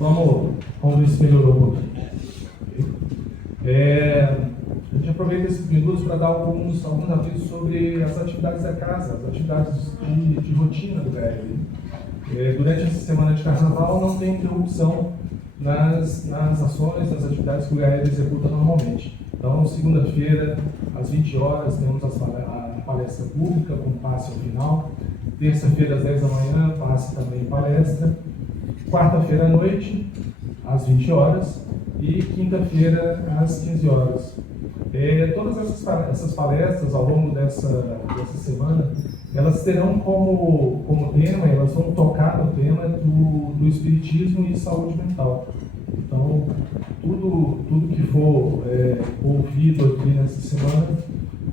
Vamos ver se melhorou um pouquinho. A gente aproveita esses minutos para dar alguns avisos sobre as atividades da casa, as atividades de rotina do GAEB. Durante essa semana de carnaval não tem interrupção nas ações, nas atividades que o GAEB executa normalmente. Então, segunda-feira, às 20 horas, temos a palestra pública com passe ao final. Terça-feira, às 10 da manhã, passe também palestra. Quarta-feira à noite, às 20 horas. E quinta-feira, às 15 horas. Todas essas palestras, ao longo dessa semana, elas terão como tema, elas vão tocar no tema do Espiritismo e saúde mental. Então, tudo que for ouvido aqui nessa semana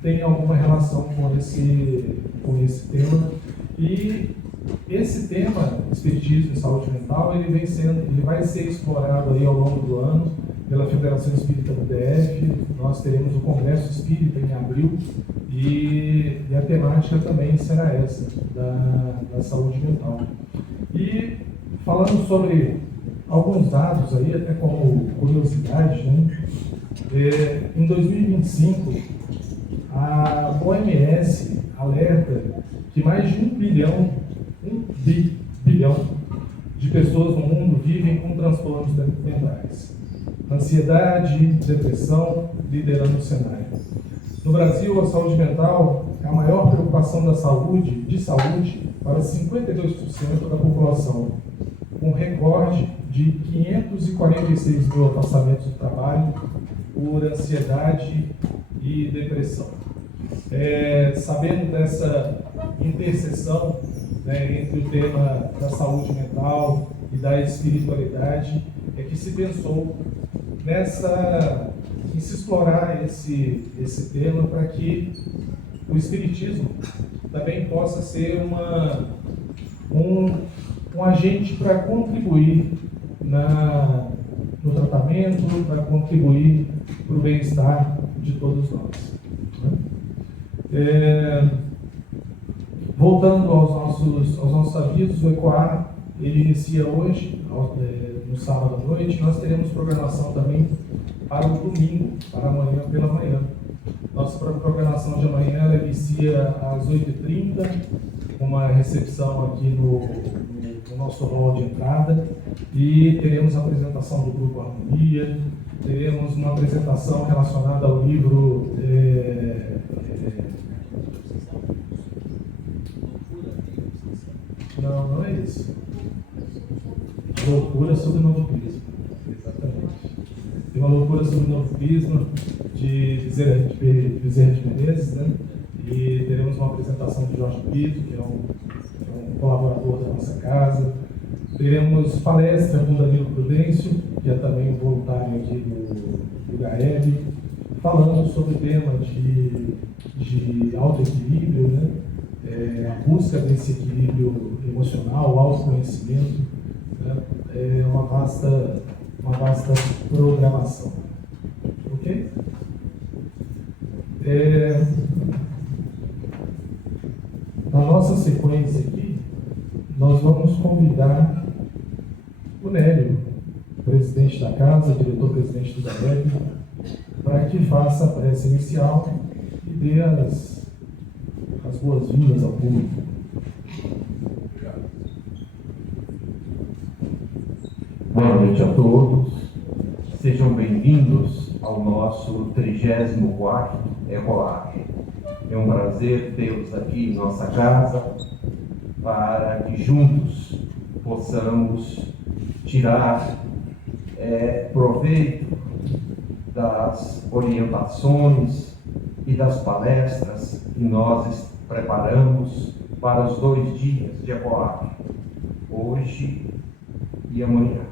tem alguma relação com esse tema. E esse tema, Espiritismo e saúde mental, ele vai ser explorado aí ao longo do ano pela Federação Espírita do DF. Nós teremos o Congresso Espírita em abril e a temática também será essa, da saúde mental. E falando sobre alguns dados aí, até como curiosidade, né? Em 2025, a OMS alerta que mais de 1 bilhão de pessoas no mundo vivem com transtornos mentais. Ansiedade, depressão, liderando o cenário. No Brasil, a saúde mental é a maior preocupação de saúde para 52% da população, com recorde de 546 mil afastamentos do trabalho por ansiedade e depressão. Sabendo dessa interseção, né, entre o tema da saúde mental e da espiritualidade, é que se pensou em se explorar esse tema para que o Espiritismo também possa ser um agente para contribuir no tratamento, para contribuir para o bem-estar de todos nós. Voltando aos nossos avisos, o ECOAR ele inicia hoje, no sábado à noite. Nós teremos programação também para o domingo, para amanhã pela manhã. Nossa programação de amanhã ela inicia às 8h30, com uma recepção aqui no nosso hall de entrada, e teremos a apresentação do Grupo Harmonia, teremos uma apresentação relacionada ao livro Não é isso. Loucura sobre o Novo Prisma. Exatamente. Tem uma loucura sobre o Novo Prisma de Bezerra de Menezes, né? E teremos uma apresentação de Jorge Brito, que é um colaborador da nossa casa. Teremos palestra com Danilo Prudêncio, que é também um voluntário aqui do GAEB, falando sobre o tema de autoequilíbrio, né? A busca desse equilíbrio emocional, o autoconhecimento, né? É uma vasta programação. Ok? Na nossa sequência aqui, nós vamos convidar o Nélio, presidente da casa, diretor-presidente do GAEB, para que faça a prece inicial e dê as boas-vindas ao público. Boa noite a todos, sejam bem-vindos ao nosso 34º ECOAR. É um prazer tê-los aqui em nossa casa para que juntos possamos tirar proveito das orientações e das palestras que nós preparamos para os 2 dias de ECOAR, hoje e amanhã.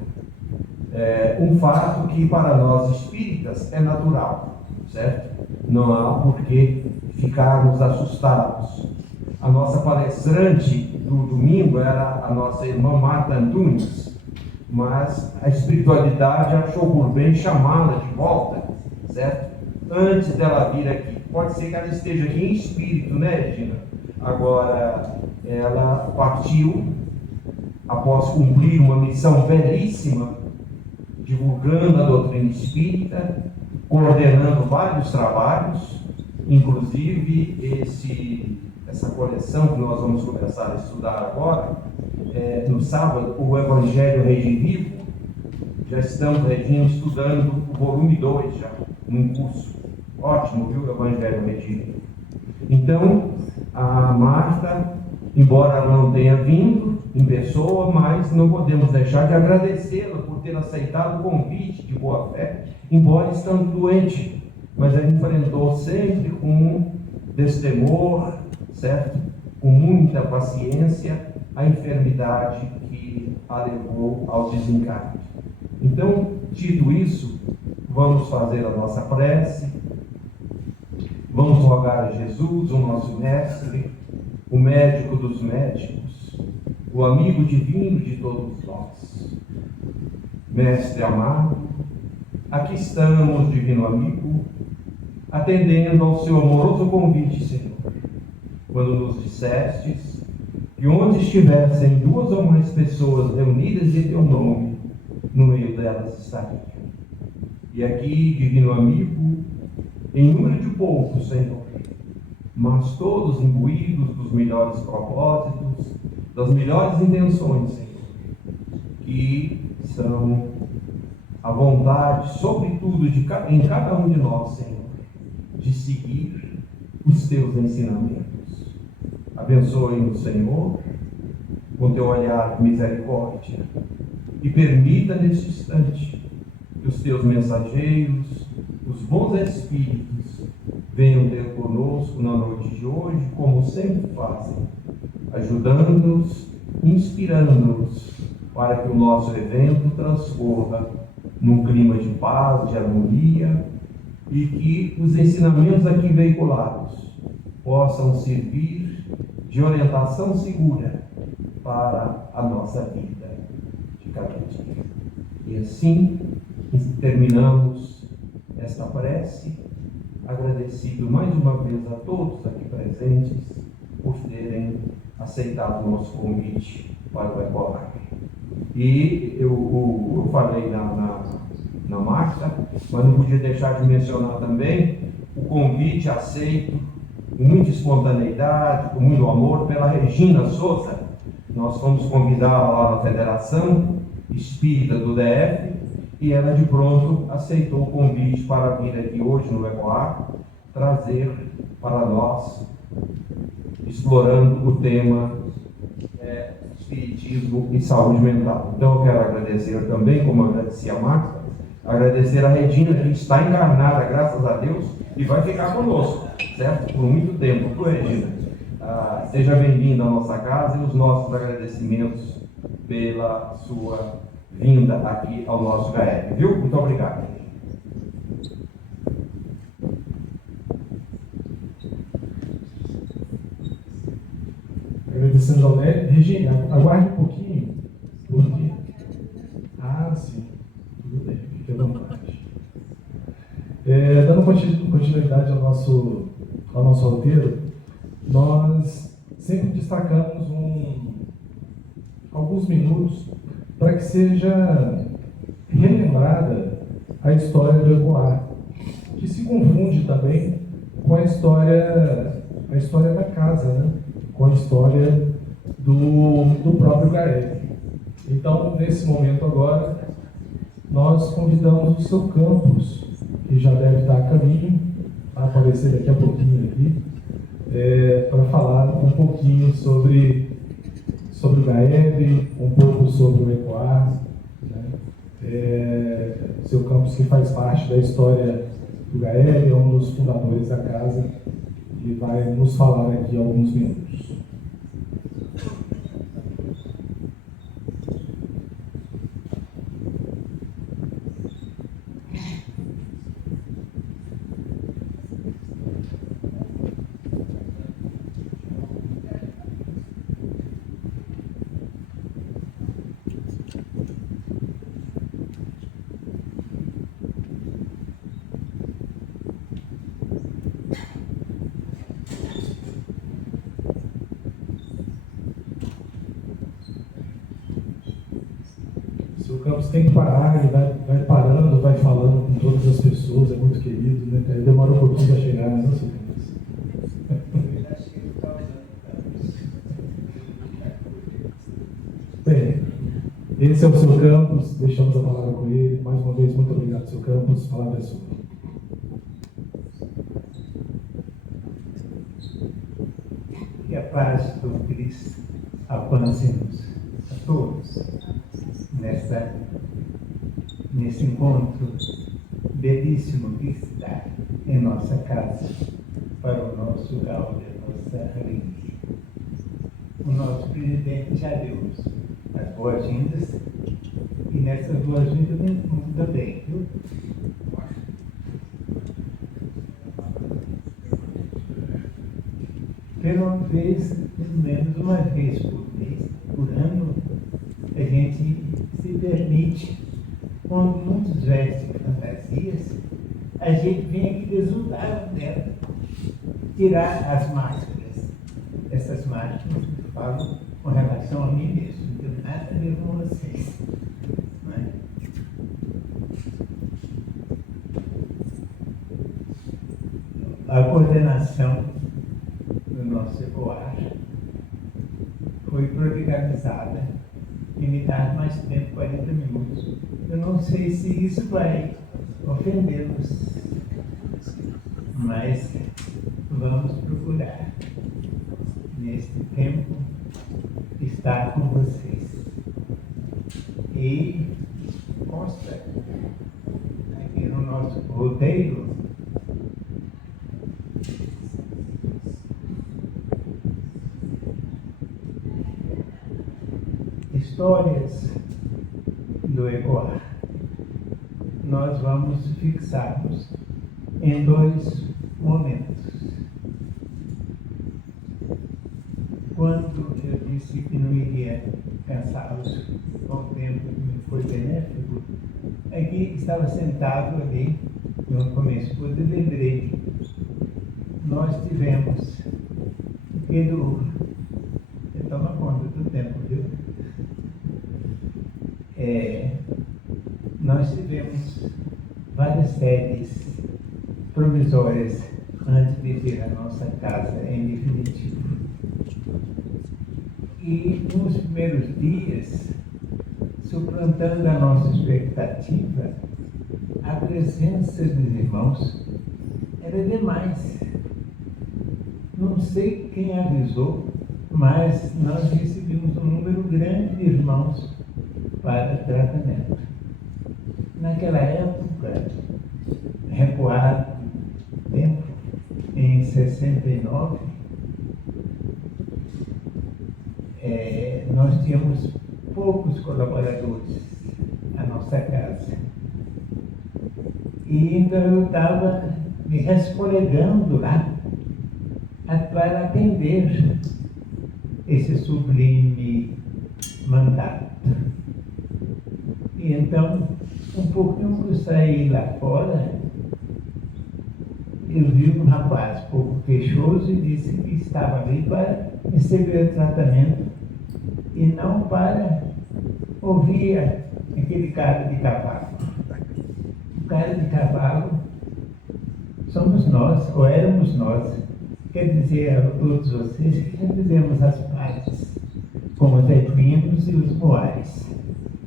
Um fato que para nós espíritas é natural, certo? Não há por que ficarmos assustados. A nossa palestrante do domingo era a nossa irmã Marta Antunes, mas a espiritualidade achou por bem chamá-la de volta, certo? Antes dela vir aqui. Pode ser que ela esteja aqui em espírito, né, Regina? Agora, ela partiu após cumprir uma missão belíssima, divulgando a doutrina espírita, coordenando vários trabalhos, inclusive essa coleção que nós vamos começar a estudar agora, no sábado, o Evangelho Redivivo. Já estamos, Reginho, estudando o volume 2 já, num curso. Ótimo, viu, o Evangelho Redivivo. Então, a Marta, embora ela não tenha vindo em pessoa, mas não podemos deixar de agradecê-la por ter aceitado o convite de boa fé, embora estando doente, mas ela enfrentou sempre com destemor, certo? Com muita paciência, a enfermidade que a levou ao desencarne. Então, dito isso, vamos fazer a nossa prece, vamos rogar a Jesus, o nosso mestre, o médico dos médicos, o amigo divino de todos nós. Mestre amado, aqui estamos, divino amigo, atendendo ao seu amoroso convite, Senhor, quando nos dissestes que onde estivessem 2 ou mais pessoas reunidas em teu nome, no meio delas estariam. E aqui, divino amigo, em número de poucos, Senhor, mas todos imbuídos dos melhores propósitos, das melhores intenções, Senhor, que são a vontade, sobretudo, em cada um de nós, Senhor, de seguir os teus ensinamentos. Abençoe-nos, Senhor, com teu olhar de misericórdia, e permita neste instante que os teus mensageiros, os bons espíritos, venham ter conosco na noite de hoje, como sempre fazem, ajudando-nos, inspirando-nos, para que o nosso evento transcorra num clima de paz, de harmonia, e que os ensinamentos aqui veiculados possam servir de orientação segura para a nossa vida de cada dia. E assim terminamos esta prece, agradecido mais uma vez a todos aqui presentes por terem aceitado o nosso convite para o EcoLive. E eu falei na Marta, mas não podia deixar de mencionar também o convite aceito com muita espontaneidade, com muito amor, pela Regina Souza. Nós fomos convidá-la lá na Federação Espírita do DF e ela de pronto aceitou o convite para vir aqui hoje no EcoAr, trazer para nós, explorando o tema Espiritismo e Saúde Mental. Então eu quero agradecer também, como agradeci a Marta, agradecer a Regina, que está encarnada, graças a Deus, e vai ficar conosco, certo? Por muito tempo. Por Regina, seja bem-vinda à nossa casa e os nossos agradecimentos pela sua vinda aqui ao nosso GAEP, viu? Muito obrigado. Agradecendo ao Léo. Regina, aguarde um pouquinho, porque... sim, tudo bem, fique à vontade. Dando continuidade ao nosso roteiro, nós sempre destacamos alguns minutos para que seja relembrada a história do EcoAr, que se confunde também com a história da casa, né? Com a história do próprio GAEP. Então, nesse momento agora, nós convidamos o seu campus, que já deve estar a caminho, vai aparecer daqui a pouquinho aqui, para falar um pouquinho sobre o GAEB, um pouco sobre o EcoAr, né? Seu campus que faz parte da história do GAEB, é um dos fundadores da casa, e vai nos falar aqui alguns minutos. seu Campos tem que parar, ele vai parando, vai falando com todas as pessoas, é muito querido, né? Aí demora um pouquinho para chegar, né, seu Campos? Bem, esse é o seu Campos, deixamos a palavra com ele. Mais uma vez, muito obrigado, seu Campos, a palavra é sua. Que a paz do Cristo alcance-nos a todos nesse encontro belíssimo que está em nossa casa, para o nosso Gáudio, a nossa rainha. O nosso presidente já deu as boas-vindas, e nessas boas-vindas também, viu? Pelo menos uma vez por ano, a gente se permite, quando muitos vestem fantasias, a gente vem aqui resultado dela, tirar as máscaras. Essas máscaras que eu falo com relação a mim mesmo, não tem nada a ver com vocês. Não é? A coordenação do nosso ECOAR foi prodigalizada e me dá mais tempo, 40 minutos. Eu não sei se isso vai ofendê-los, mas vamos procurar, neste tempo, estar com vocês. E consta aqui no nosso roteiro histórias do ECOAR. Nós vamos fixar-nos em 2 momentos. Quando eu disse que não iria cansá-los com o tempo que me foi benéfico, aqui estava sentado ali, no começo, quando eu lembrei, nós tivemos, Pedro, toma conta do tempo, viu? Nós tivemos várias séries provisórias antes de ter a nossa casa em definitivo. E nos primeiros dias, suplantando a nossa expectativa, a presença dos irmãos era demais. Não sei quem avisou, mas nós recebemos um número grande de irmãos para tratamento. Naquela época, recuado tempo, em 69, nós tínhamos poucos colaboradores na nossa casa. E então eu estava me resfolegando lá para atender esse sublime mandato. E então, um pouquinho que eu saí lá fora, eu vi um rapaz pouco queixoso e disse que estava ali para receber o tratamento e não para ouvir aquele cara de cavalo. O cara de cavalo somos nós, ou éramos nós. Quer dizer a todos vocês que já fizemos as pazes com os equinos e os moares.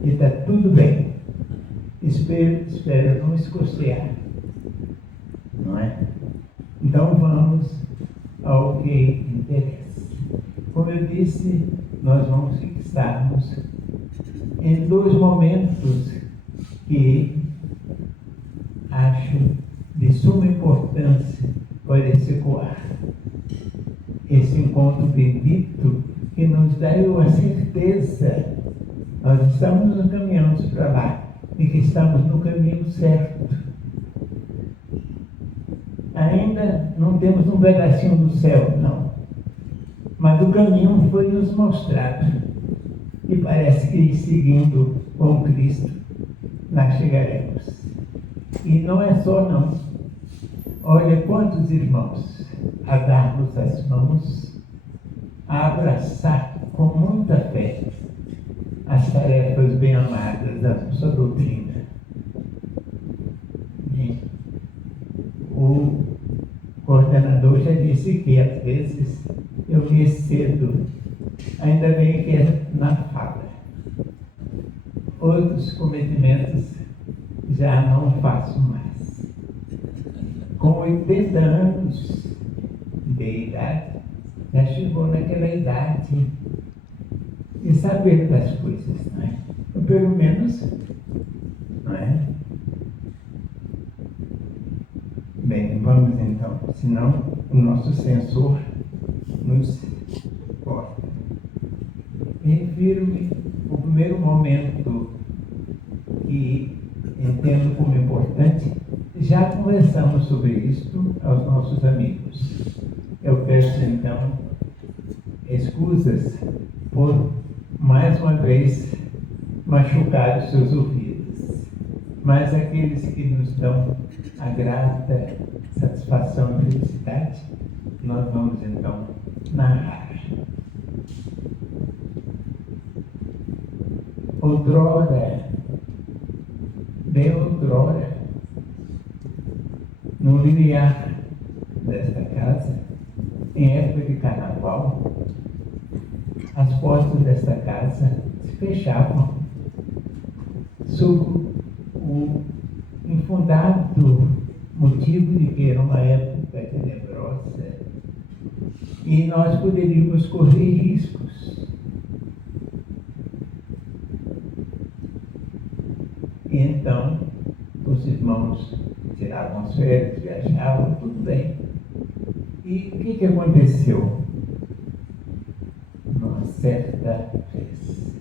E está tudo bem. Espero não escocear. Não é? Então vamos ao que interessa. Como eu disse, nós vamos fixar-nos em 2 momentos que acho de suma importância para esse ECOAR. Esse encontro bendito que nos dá a certeza, nós estamos nos caminhando para lá e que estamos no caminho certo. Ainda não temos um pedacinho do céu, não. Mas o caminho foi nos mostrado. E parece que seguindo com Cristo, lá chegaremos. E não é só não. Olha quantos irmãos a dar-nos as mãos, a abraçar com muita fé as tarefas bem amadas da sua doutrina. E o coordenador já disse que às vezes eu me excedo, ainda bem que é na fala. Outros cometimentos já não faço mais. Com 80 anos de idade, já chegou naquela idade de saber das coisas, não é? Ou pelo menos, não é? Bem, vamos então, senão o nosso censor nos corta. Refiro-me ao primeiro momento que entendo como importante. Já conversamos sobre isso aos nossos amigos. Eu peço então escusas por mais uma vez machucar os seus ouvidos, mas aqueles que nos dão a grata satisfação e felicidade, nós vamos então narrar. Outrora, bem outrora, no limiar desta casa, em época de carnaval, as portas desta casa se fechavam sob o infundado motivo de que era uma época tenebrosa e nós poderíamos correr riscos. E então, os irmãos tiravam as férias, viajavam, tudo bem. E o que aconteceu? Uma certa vez,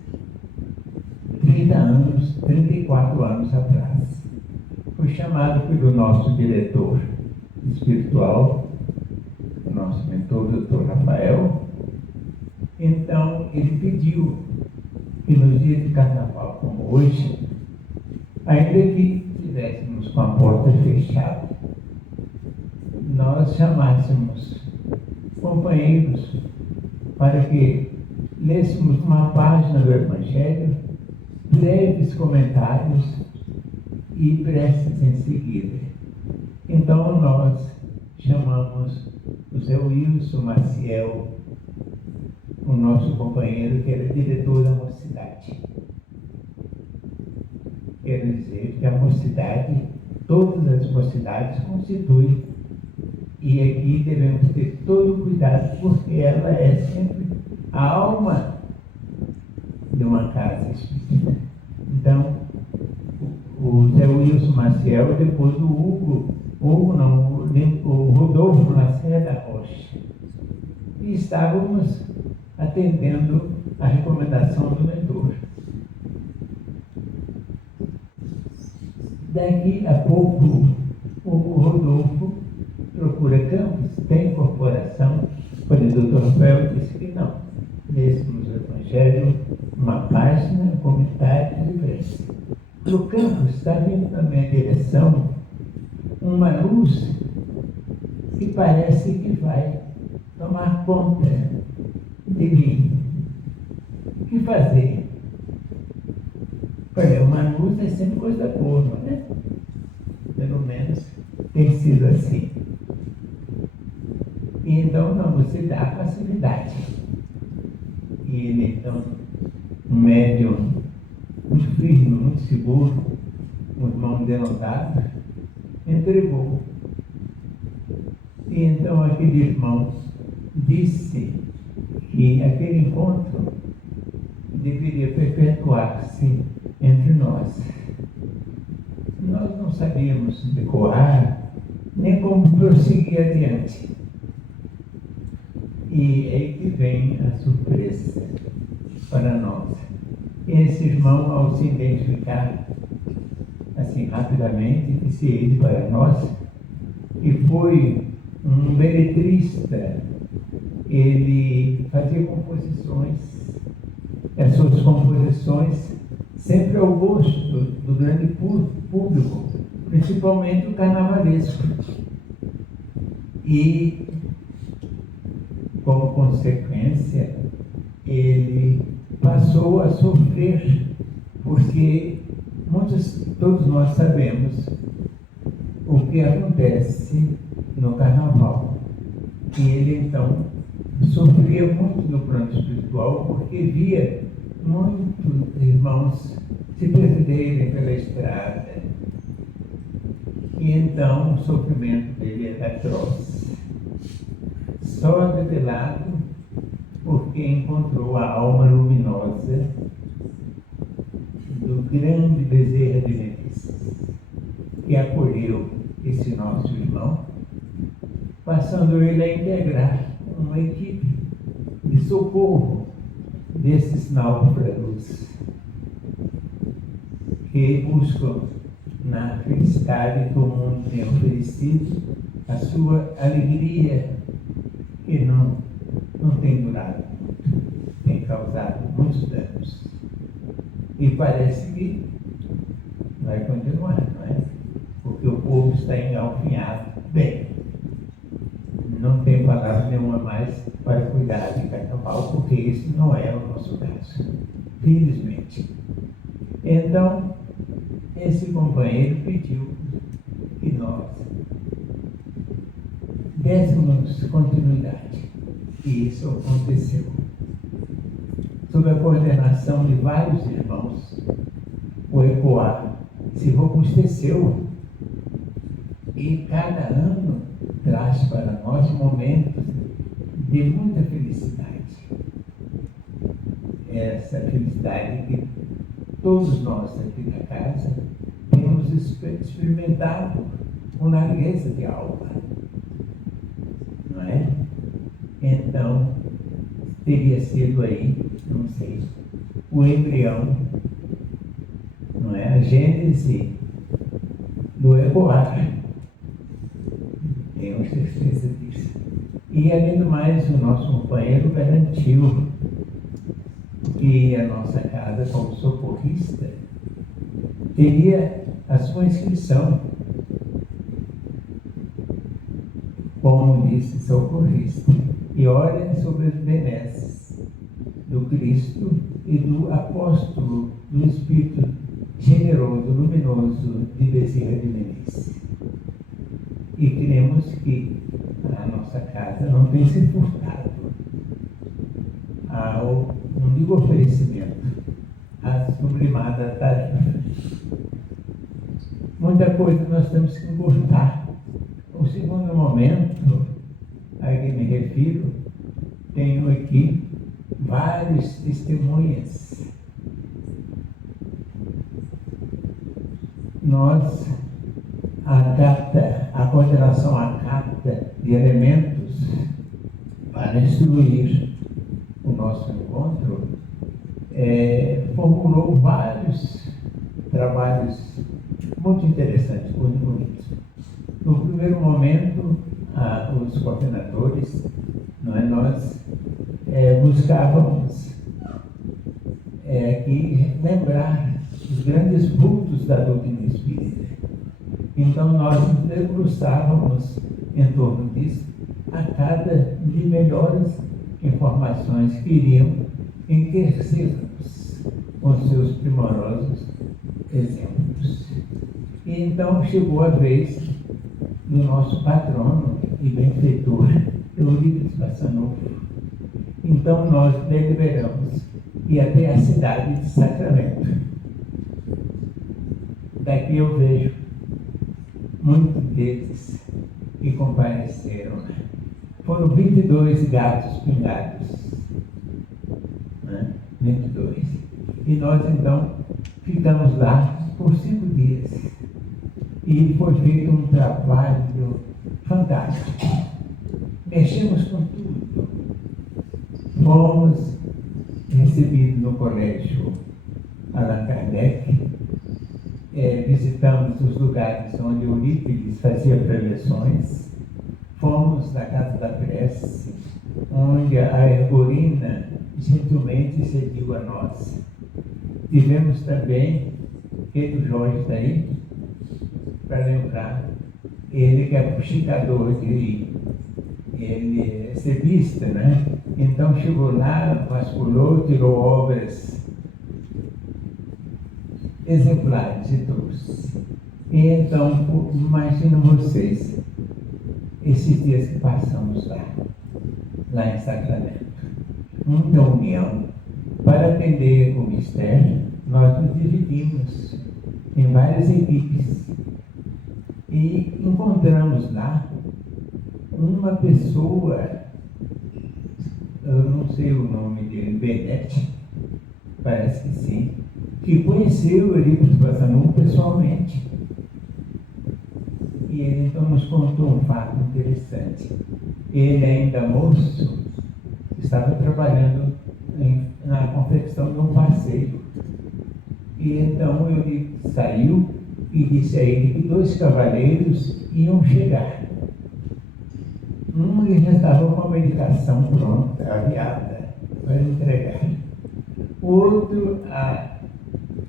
30 anos, 34 anos atrás, fui chamado pelo nosso diretor espiritual, o nosso mentor, o Dr. Rafael. Então, ele pediu que nos dias de carnaval, como hoje, ainda que estivéssemos com a porta fechada, nós chamássemos companheiros para que lêssemos uma página do Evangelho, breves comentários e preces em seguida. Então nós chamamos o Zé Wilson Maciel, o nosso companheiro que era diretor da mocidade. Quero dizer que a mocidade, todas as mocidades constituem, e aqui devemos ter todo o cuidado, porque ela é sempre a alma de uma casa espírita. Então, o Zé Wilson Maciel, depois o o Rodolfo Lacerda Rocha. E estávamos atendendo a recomendação do mentor. Daqui a pouco, o Rodolfo procura campos, tem incorporação, quando o doutor Rafael disse que não. Lêssemos o Evangelho, uma página, comentários e prece. No campo está vindo na minha direção uma luz que parece que vai tomar conta de mim. O que fazer? Olha, uma luz é sempre coisa boa, não é? Pelo menos tem sido assim. E então vamos se dar facilidade. E ele, então, um médium muito firme, muito seguro, com as mãos denotadas, entregou. E então aquele irmão disse que aquele encontro deveria perpetuar-se entre nós. Nós não sabíamos decorar, nem como prosseguir adiante. E aí que vem a surpresa para nós. Esse irmão, ao se identificar assim rapidamente, disse ele para nós que foi um beletrista. Ele fazia composições, as suas composições sempre ao gosto do grande público, principalmente o carnavalesco. E, como consequência, ele passou a sofrer, porque todos nós sabemos o que acontece no carnaval. E ele então sofria muito no plano espiritual, porque via muitos irmãos se perderem pela estrada. E então o sofrimento dele era atroz. Só revelado porque encontrou a alma luminosa do grande Bezerra de Menezes, que acolheu esse nosso irmão, passando ele a integrar uma equipe de socorro desses náufragos que buscam na felicidade que o mundo tem oferecido a sua alegria, que não tem durado muito, tem causado muitos danos. E parece que vai continuar, não é? Porque o povo está engalfinhado. Bem, não tem palavra nenhuma mais para cuidar de carnaval, porque isso não é o nosso caso, felizmente. Então, esse companheiro pediu que nós dessemos continuidade. E isso aconteceu. Sob a coordenação de vários irmãos, o ECOA se robusteceu e cada ano traz para nós momentos de muita felicidade. Essa felicidade que todos nós aqui da casa temos experimentado com largueza de alma, não é? Então, teria sido aí, não sei, o embrião, não é? A gênese do ECOA. Tenho certeza disso. E, além do mais, o nosso companheiro garantiu que a nossa casa, como socorrista, teria a sua inscrição como disse socorrista. E olha sobre as benesses do Cristo e do apóstolo do Espírito generoso, luminoso de Bezerra de Menezes. E queremos que a nossa casa não tenha se furtado ao, não digo oferecimento, à sublimada tarefa. Muita coisa nós temos que encurtar. O segundo momento a que me refiro, tenho aqui várias testemunhas. Nós, a coordenação acata de elementos para instruir o nosso encontro, formulou vários trabalhos muito interessantes, muito bonitos. No primeiro momento, os coordenadores, nós buscávamos aqui lembrar os grandes vultos da doutrina espírita. Então, nós nos debruçávamos em torno disso, a cada de melhores informações que iriam enriquecer-nos com seus primorosos exemplos. E então chegou a vez do nosso patrono e benfeitor, Eurípides Bassanufo. Então nós deliberamos ir até a cidade de Sacramento. Daqui eu vejo muitos deles que compareceram. Foram 22 gatos pingados. 22. E nós então ficamos lá por 5 dias. E foi feito um trabalho fantástico. Mexemos com tudo. Fomos recebidos no colégio Allan Kardec, visitamos os lugares onde Eurípides fazia preleções, fomos na Casa da Prece, onde a Ergorina gentilmente cediu a nós. Tivemos também, Pedro Jorge está aí, para lembrar, ele que é puxicador de ele é cebista, né? Então chegou lá, vasculhou, tirou obras exemplares e trouxe. E então, imaginem vocês, esses dias que passamos lá em Sacramento, muita união. Para atender o mistério, nós nos dividimos em várias equipes e encontramos lá uma pessoa, eu não sei o nome dele, Benete, parece que sim, que conheceu o Eurípides Passanum pessoalmente. E ele então nos contou um fato interessante. Ele, ainda moço, estava trabalhando na confecção de um passeio. E então ele saiu e disse a ele que 2 cavaleiros iam chegar. Um já estava com a medicação pronta, aviada, para entregar. O outro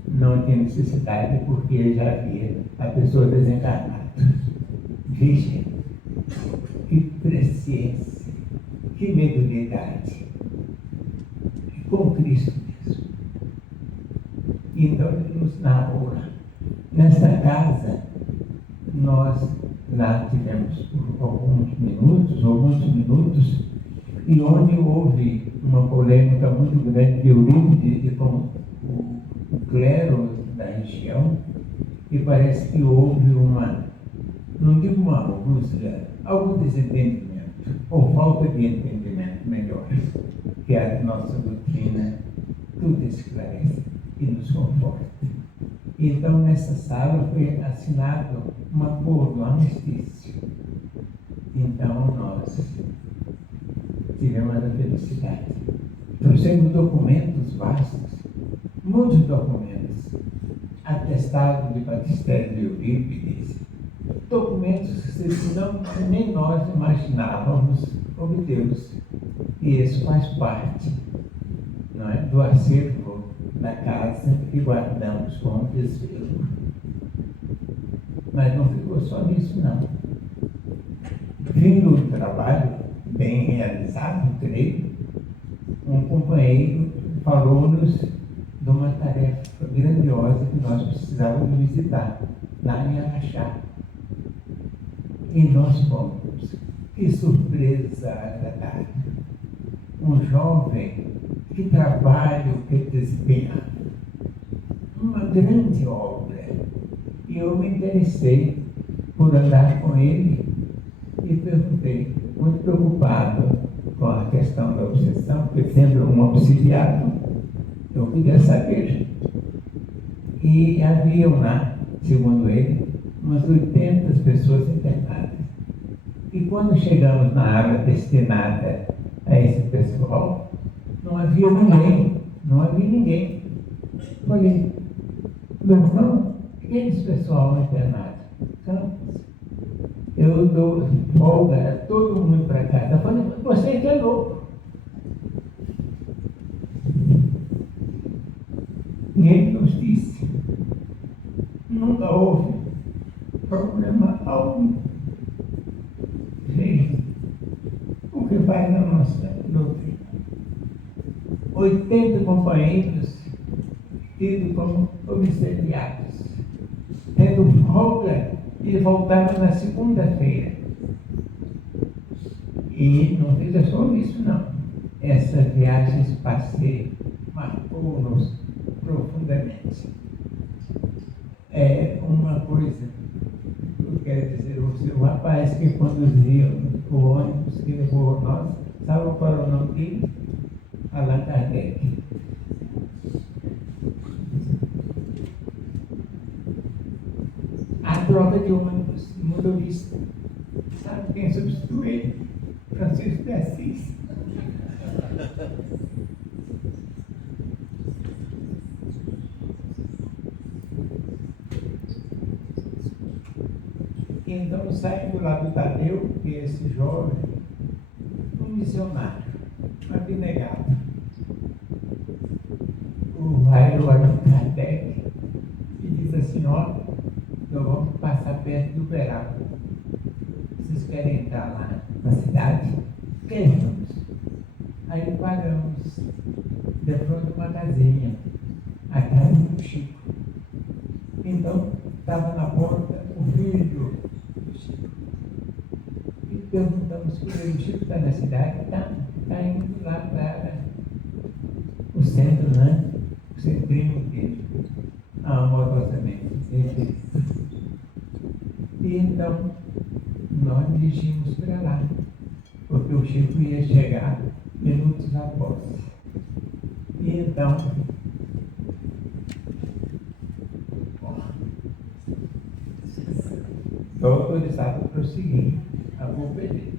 não tinha necessidade, porque ele já havia a pessoa desencarnada. Veja, que presciência, que mediunidade. Com Cristo mesmo. Então ele nos narrou lá. Nessa casa, nós lá tivemos alguns minutos, e onde houve uma polêmica muito grande de Eurípides com o clero da região, e parece que houve não digo uma rusga, algum desentendimento, ou falta de entendimento melhor, que a nossa doutrina tudo esclarece e nos conforta. Então, nessa sala foi assinado um acordo, um armistício. Então, nós tivemos a felicidade. Trouxemos documentos vastos, muitos documentos, atestado de batistério de Eurípides, documentos que nem nós imaginávamos obtê-los. E isso faz parte, não é, do acervo da casa que guardamos com desvelo. Mas não ficou só nisso, não. Vindo do trabalho bem realizado, creio, um companheiro falou-nos de uma tarefa grandiosa que nós precisávamos visitar, lá em Araxá. E nós fomos. Que surpresa agradável. Um jovem, que trabalho que desempenhava. Uma grande obra. E eu me interessei por andar com ele e perguntei, muito preocupado com a questão da obsessão, porque sendo um obsidiado, eu queria saber. E haviam lá, segundo ele, umas 80 pessoas internadas. E quando chegamos na área destinada a esse pessoal, não havia ninguém. Falei, meu irmão, e esse pessoal internado? Campos, eu dou folga a todo mundo para casa. Eu falei, você que é louco. E ele nos disse, nunca houve problema algum. Veja o que faz na nossa doutrina. 80 companheiros tidos como obsediados, tendo folga e voltaram na segunda-feira. E não fiz só isso, não. Essa viagem passeio marcou-nos profundamente. É uma coisa, eu quero dizer, o rapaz que conduzia o ônibus que levou nós, sabe qual era o nome dele? Allan Kardec. A troca de ônibus, motorista, sabe quem substituiu ele? Francisco de Assis. Então, saindo lá do Tadeu, que é esse jovem, um missionário, abnegado. Vai o Allan Kardec e diz assim, ó, nós vamos passar perto do Uberaba. Vocês querem entrar lá na cidade, queremos. Aí paramos de frente de uma casinha, a casa do Chico. Então, estava na porta o filho do Chico. E perguntamos para ele: o Chico está na cidade? Está indo lá para o centro, né? O centrinho dele, amorosamente. E então, nós dirigimos para lá, porque o Chico ia chegar minutos após. E então, estou autorizado a prosseguir a culpa dele.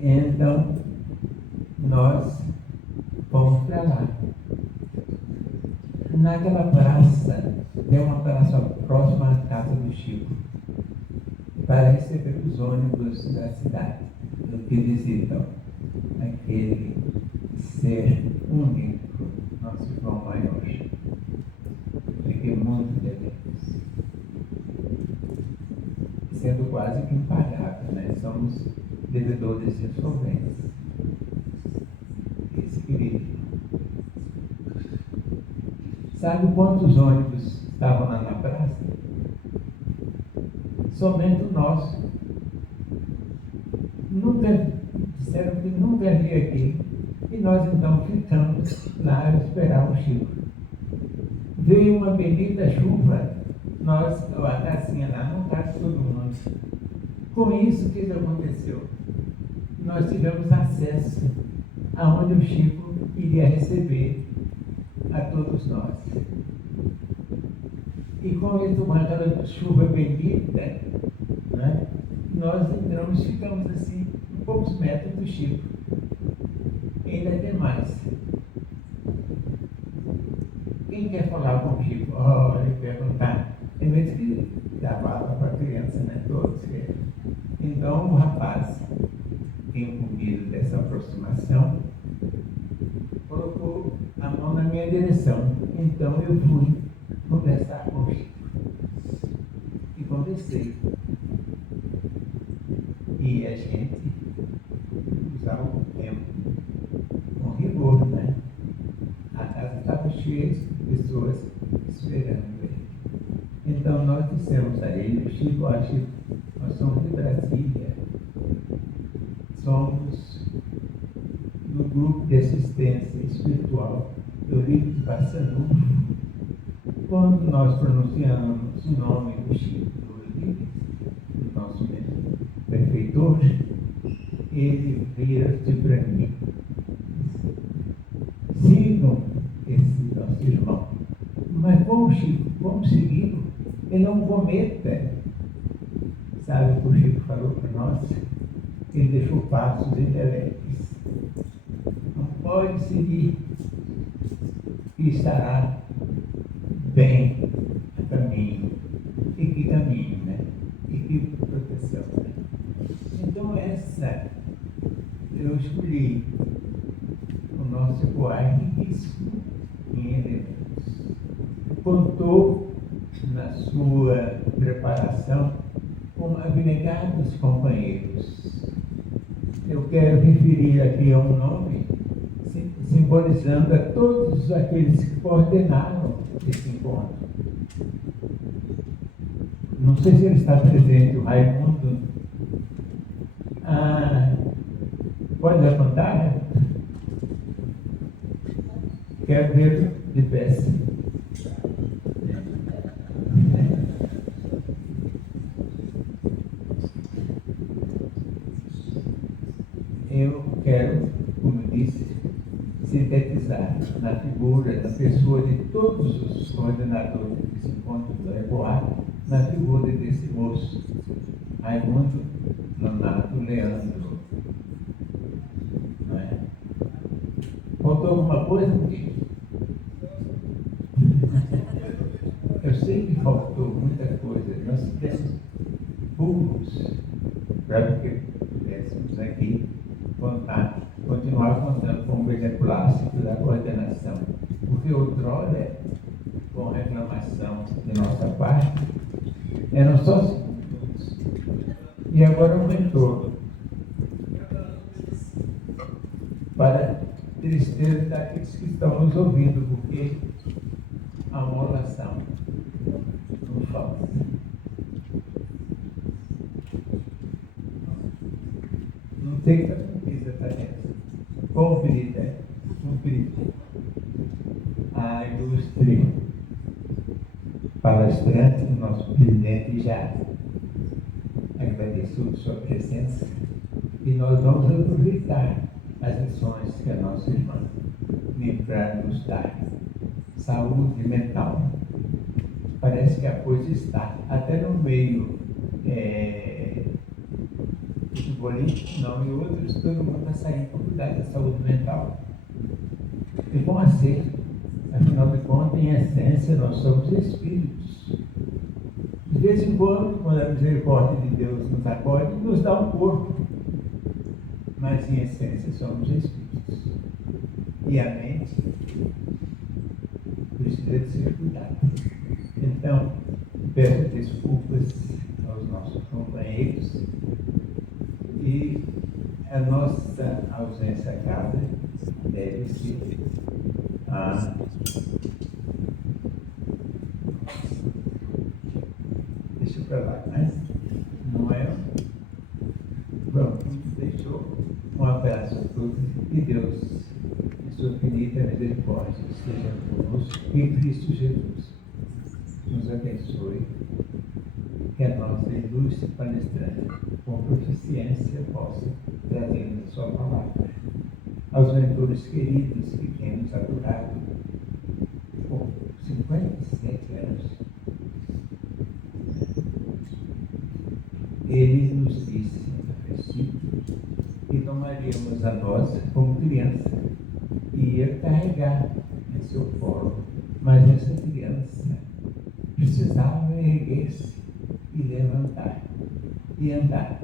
Então, nós fomos para lá. Naquela praça, tem uma praça próxima à casa do Chico, para receber os ônibus da cidade, do que visitam aquele ser único, nosso irmão maior. Fiquei muito devemos, sendo quase que impagável, né? Somos devedores insolventes. Esse querido. Sabe quantos ônibus estavam lá na praça? Somente o nosso. Disseram que nunca vi aqui. E nós então ficamos lá a esperar o Chico. Veio uma bendita chuva, a casinha lá não está todo mundo. Com isso, o que aconteceu? Nós tivemos acesso aonde o Chico iria receber a todos nós. E com ele tomando aquela chuva bendita, né, nós entramos, ficamos assim, um poucos metros do Chico. E ainda tem mais. Quem quer falar com o Chico? Ele perguntar. Tem vezes que dá bala para a criança, né? Todos querem. Então o rapaz, incumbido dessa aproximação, colocou a mão na minha direção. Então eu fui conversar com o Chico. E conversei. E a gente usava o tempo com rigor, né? A casa estava cheia de pessoas esperando ele. Então nós dissemos a ele: Chico, nós somos de Brasília, somos do grupo de assistência espiritual do Rio de Passanufo. Quando nós pronunciamos o nome do Chico Rodrigues, do nosso prefeitor, ele vira-se para mim: sigam esse nosso irmão. Mas como Chico, vamos segui-lo? Ele não cometa. Sabe o que o Chico falou para nós? Ele deixou passos inteleques. Não pode seguir e estará bem a caminho. E que caminho, né? E que proteção, né? Então eu escolhi o nosso poeta riquíssimo em elementos. Contou na sua preparação com abnegados companheiros. Eu quero referir aqui a um nome simbolizando a todos aqueles que coordenaram esse encontro. Não sei se ele está presente, o Raimundo. Pode levantar? Quero ver de pé. Eu quero, como disse, sintetizar na figura, na pessoa de todos os coordenadores desse encontro do Reboar, na figura desse moço, Raimundo Nonato Leandro. Não é? Faltou alguma coisa? Eu sei que faltou muita coisa. Nós temos burros para que pudéssemos aqui continuar contando como beneplácito da coordenação. Porque outrora, com reclamação de nossa parte, eram só segundos. E agora aumentou. Para tristeza daqueles que estão nos ouvindo, porque há uma oração não falta. Não tem que estar cumprida a tarefa. Cumprida. A ilustre palestrante, o nosso presidente já agradeceu sua presença e nós vamos aproveitar as lições que a nossa irmã para nos dar. Saúde mental. Parece que a coisa está até no meio futebolístico, não, e outros, todo mundo está saindo para cuidar da saúde mental. E com acerto, afinal de contas, em essência, nós somos espíritos. De vez em quando a misericórdia de Deus nos acorde, nos dá um corpo. Mas, em essência, somos espíritos. E a mente precisa de ser cuidada. Então, peço desculpas aos nossos companheiros e a nossa ausência a casa deve ser deixa para lá, mas não é. Pronto, deixou. Um abraço a todos e Deus, em sua infinita misericórdia, esteja conosco em Cristo Jesus. Nos abençoe, que a nossa ilustre palestrante, com proficiência, possa trazer a sua palavra aos mentores queridos que têm nos adorado por 57 anos. Ele nos disse, a princípio, que tomaríamos a nós como criança e ia carregar em seu colo, mas essa criança precisava erguer-se e levantar e andar.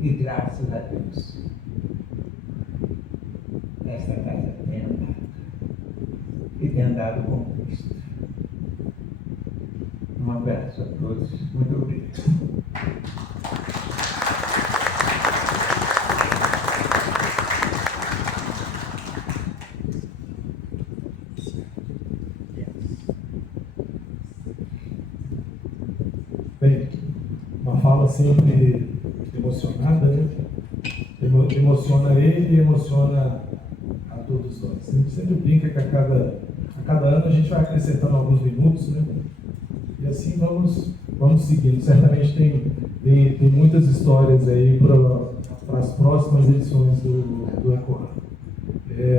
E graças a Deus, esta casa tem andado e tem andado com Cristo. Um abraço a todos, muito obrigado. Bem, uma fala sempre emocionada, né? Emociona ele e emociona a todos nós. A gente sempre brinca que a cada ano a gente vai acrescentando alguns minutos, né? E assim vamos seguindo. Certamente tem muitas histórias aí para as próximas edições do Ecoar.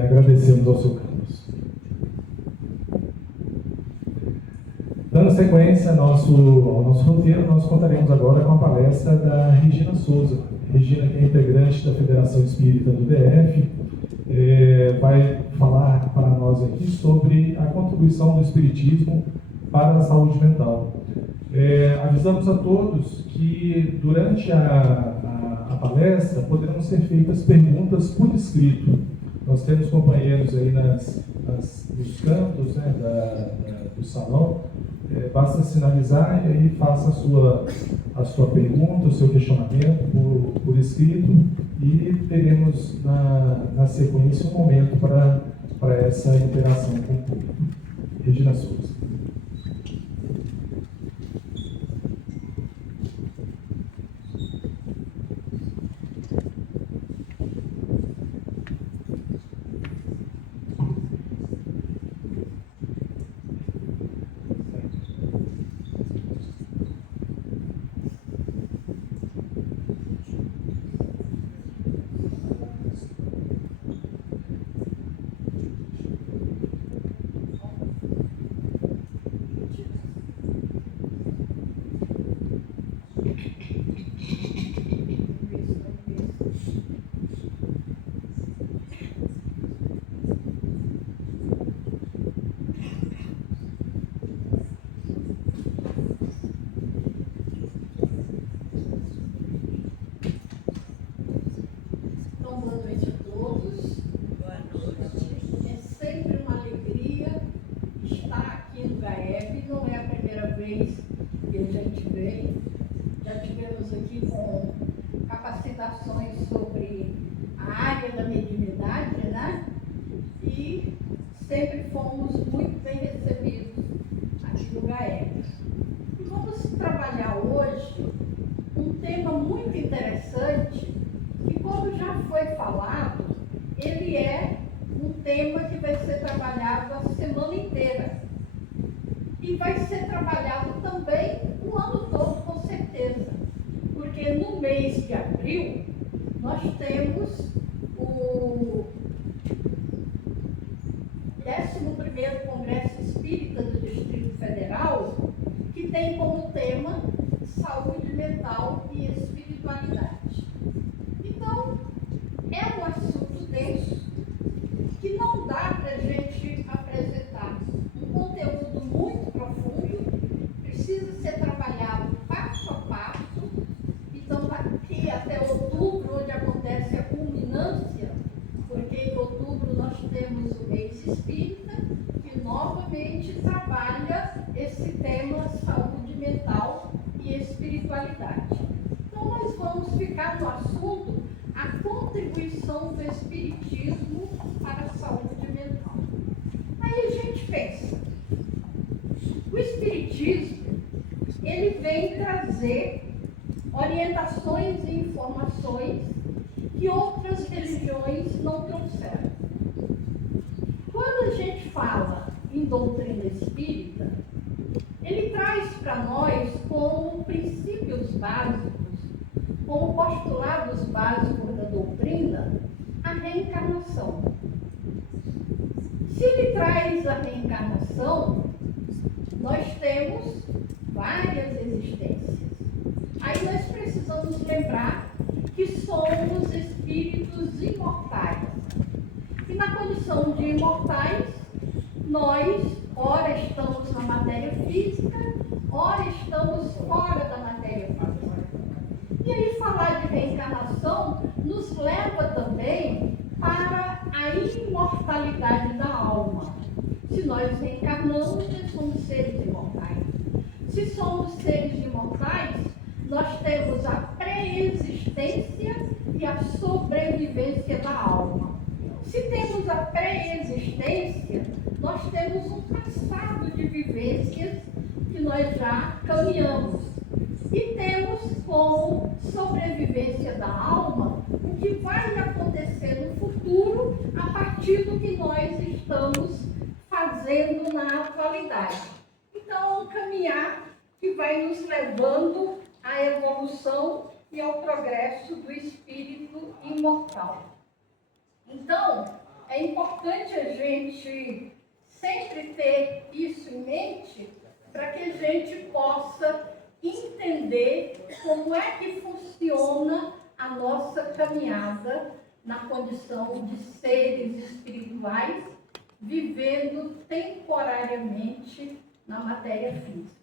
Agradecemos ao seu Carlos. Dando sequência ao nosso roteiro, nós contaremos agora com a palestra da Regina Souza. Regina, que é integrante da Federação Espírita do DF, vai falar para nós aqui sobre a contribuição do Espiritismo para a saúde mental. Avisamos a todos que durante a palestra poderão ser feitas perguntas por escrito. Nós temos companheiros aí nos cantos, né, do salão. Basta sinalizar e aí faça a sua pergunta, o seu questionamento por escrito e teremos na sequência um momento para essa interação com o público. Regina Souza. vez que a gente veio, já tivemos aqui com Gaeles. E vamos trabalhar hoje um tema muito interessante, que como já foi falado, ele é um tema que vai ser trabalhado a semana inteira. E vai ser trabalhado também o ano todo, com certeza. Porque no mês de abril, nós temos o 11º Congresso Espírita do Distrito Federal, que tem como tema saúde mental e espiritualidade. Então, é um assunto denso que não dá para a gente apresentar um conteúdo muito profundo, precisa ser trabalhado passo a passo. Então, daqui até outubro, onde acontece a culminância, porque em outubro nós temos o mês espírita, que novamente trabalha esse tema saúde mental e espiritualidade. Então, nós vamos ficar no assunto a contribuição do espiritismo para a saúde mental. Aí a gente pensa, o espiritismo, ele vem trazer orientações e informações que outras religiões não trouxeram. Quando a gente fala em doutrina espírita, ele traz para nós como princípios básicos, como postulados básicos da doutrina, a reencarnação. Se ele traz a reencarnação, nós temos várias existências. Aí nós precisamos lembrar que somos espíritos imortais. E na condição de imortais, nós, ora estamos na matéria física, ora estamos fora da matéria física. E aí falar de reencarnação nos leva também para a imortalidade da alma. Se nós reencarnamos, nós somos seres imortais. Se somos seres imortais, nós temos a pré-existência e a sobrevivência da alma. Se temos a pré-existência, nós temos um passado de vivências que nós já caminhamos. E temos como sobrevivência da alma o que vai acontecer no futuro a partir do que nós estamos fazendo na atualidade. Então, é um caminhar que vai nos levando à evolução e ao progresso do espírito imortal. Então, é importante a gente sempre ter isso em mente para que a gente possa entender como é que funciona a nossa caminhada na condição de seres espirituais, vivendo temporariamente na matéria física.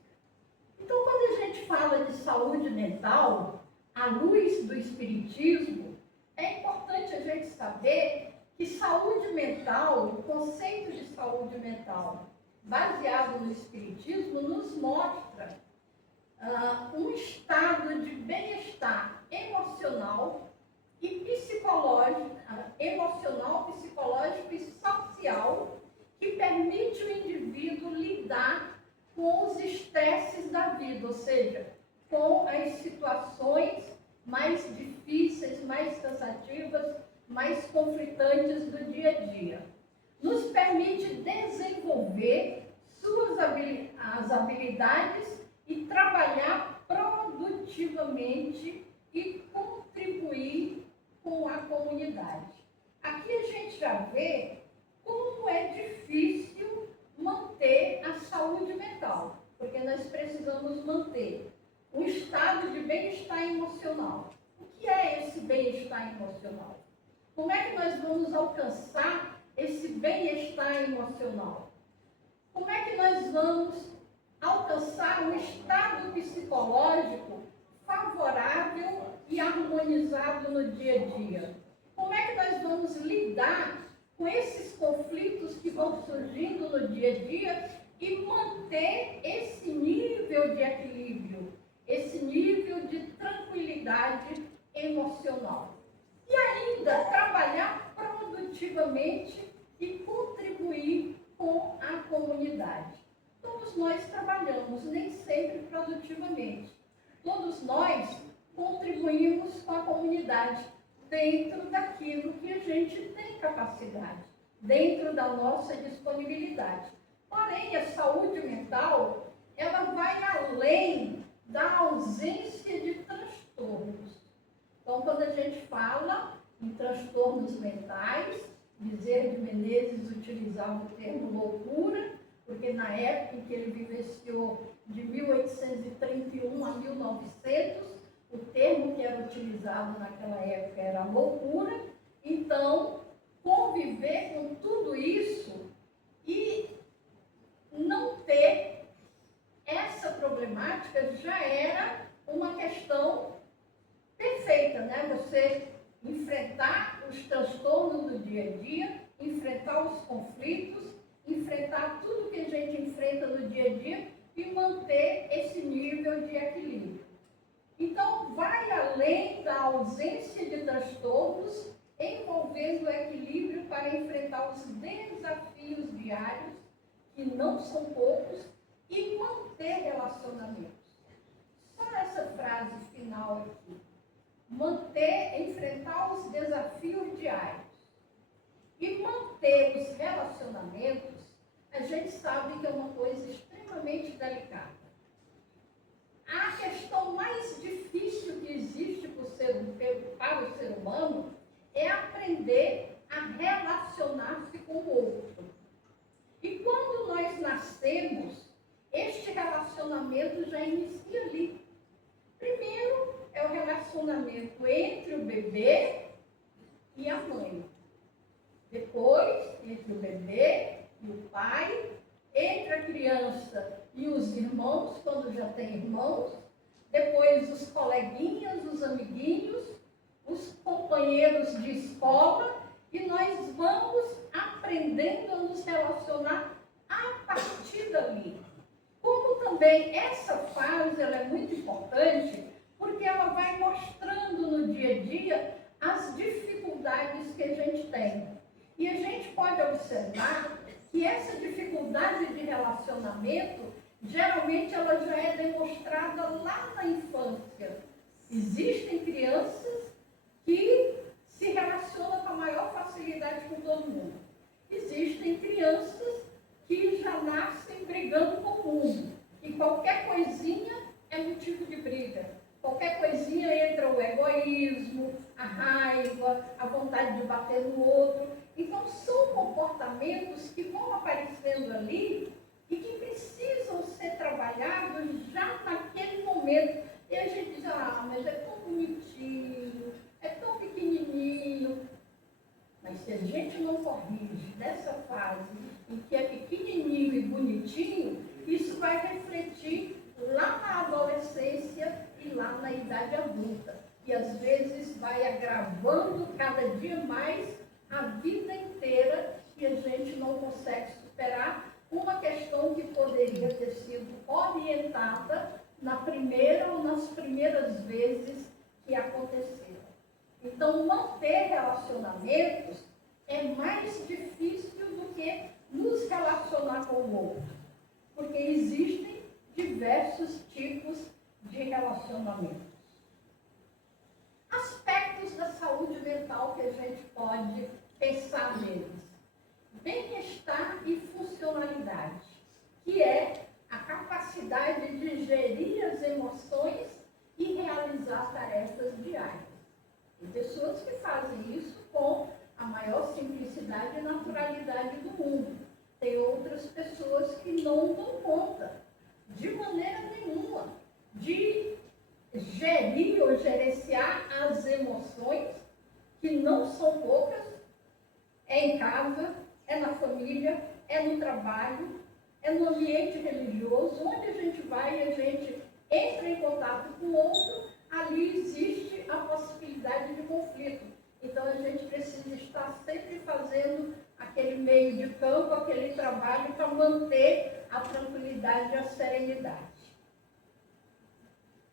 Então, quando a gente fala de saúde mental, à luz do espiritismo, é importante a gente saber que saúde mental, o conceito de saúde mental baseado no espiritismo, nos mostra um estado de bem-estar emocional e psicológico, e social, que permite ao indivíduo lidar com os estresses da vida, ou seja, com as situações mais difíceis, mais cansativas, mais conflitantes do dia a dia. Nos permite desenvolver as habilidades e trabalhar produtivamente e contribuir com a comunidade. Aqui a gente já vê como é difícil manter a saúde mental, porque nós precisamos manter um estado de bem-estar emocional. O que é esse bem-estar emocional? Como é que nós vamos alcançar esse bem-estar emocional? Como é que nós vamos alcançar um estado psicológico favorável e harmonizado no dia a dia? Como é que nós vamos lidar com esses conflitos que vão surgindo no dia a dia e manter esse nível de equilíbrio, esse nível de tranquilidade emocional? E ainda trabalhar produtivamente e contribuir com a comunidade. Então, os nós trabalhamos, nem sempre produtivamente. Todos nós contribuímos com a comunidade dentro daquilo que a gente tem capacidade, dentro da nossa disponibilidade. Porém, a saúde mental, ela vai além da ausência de transtornos. Então, quando a gente fala em transtornos mentais, Bezerra de Menezes utilizava o termo loucura, porque na época em que ele vivenciou de 1831 a 1900, o termo que era utilizado naquela época era loucura. Então, conviver com tudo isso e não ter essa problemática já era uma questão perfeita, né? Você enfrentar os transtornos do dia a dia, enfrentar os conflitos, enfrentar tudo que a gente enfrenta no dia a dia e manter esse nível de equilíbrio. Então, vai além da ausência de transtornos, envolvendo o equilíbrio para enfrentar os desafios diários, que não são poucos, e manter relacionamentos. Só essa frase final aqui. Enfrentar os desafios diários e manter os relacionamentos, a gente sabe que é uma coisa extremamente delicada. A questão mais difícil que existe para o ser humano é aprender a relacionar-se com o outro. E quando nós nascemos, este relacionamento já inicia ali. Primeiro é o relacionamento entre o bebê e a mãe. Depois, entre o bebê e o pai, entre a criança e os irmãos, quando já tem irmãos, depois os coleguinhas, os amiguinhos, os companheiros de escola, e nós vamos aprendendo a nos relacionar a partir dali. Como também essa fase ela é muito importante, porque ela vai mostrando no dia a dia as dificuldades que a gente tem. E a gente pode observar que essa dificuldade de relacionamento, geralmente ela já é demonstrada lá na infância. Existem crianças que se relacionam com a maior facilidade com todo mundo. Existem crianças que já nascem brigando com o mundo. E qualquer coisinha é motivo de briga. Qualquer coisinha entra o egoísmo, a raiva, a vontade de bater no outro. Então, são comportamentos que vão aparecendo ali e que precisam ser trabalhados já naquele momento. E a gente diz, mas é tão bonitinho, é tão pequenininho. Mas se a gente não corrige dessa fase em que é pequenininho e bonitinho, isso vai refletir lá na adolescência e lá na idade adulta. E às vezes vai agravando cada dia mais a vida inteira e a gente não consegue superar uma questão que poderia ter sido orientada na primeira ou nas primeiras vezes que aconteceram. Então, manter relacionamentos é mais difícil do que nos relacionar com o outro, porque existem diversos tipos de relacionamentos. Aspectos da saúde mental que a gente pode pensar neles. Bem-estar e funcionalidade, que é a capacidade de gerir as emoções e realizar tarefas diárias. Tem pessoas que fazem isso com a maior simplicidade e naturalidade do mundo. Tem outras pessoas que não dão conta, de maneira nenhuma, de gerir ou gerenciar as emoções, que não são poucas, é em casa, é na família, é no trabalho, é no ambiente religioso, onde a gente vai e a gente entra em contato com o outro, ali existe a possibilidade de conflito. Então a gente precisa estar sempre fazendo aquele meio de campo, aquele trabalho para manter a tranquilidade e a serenidade.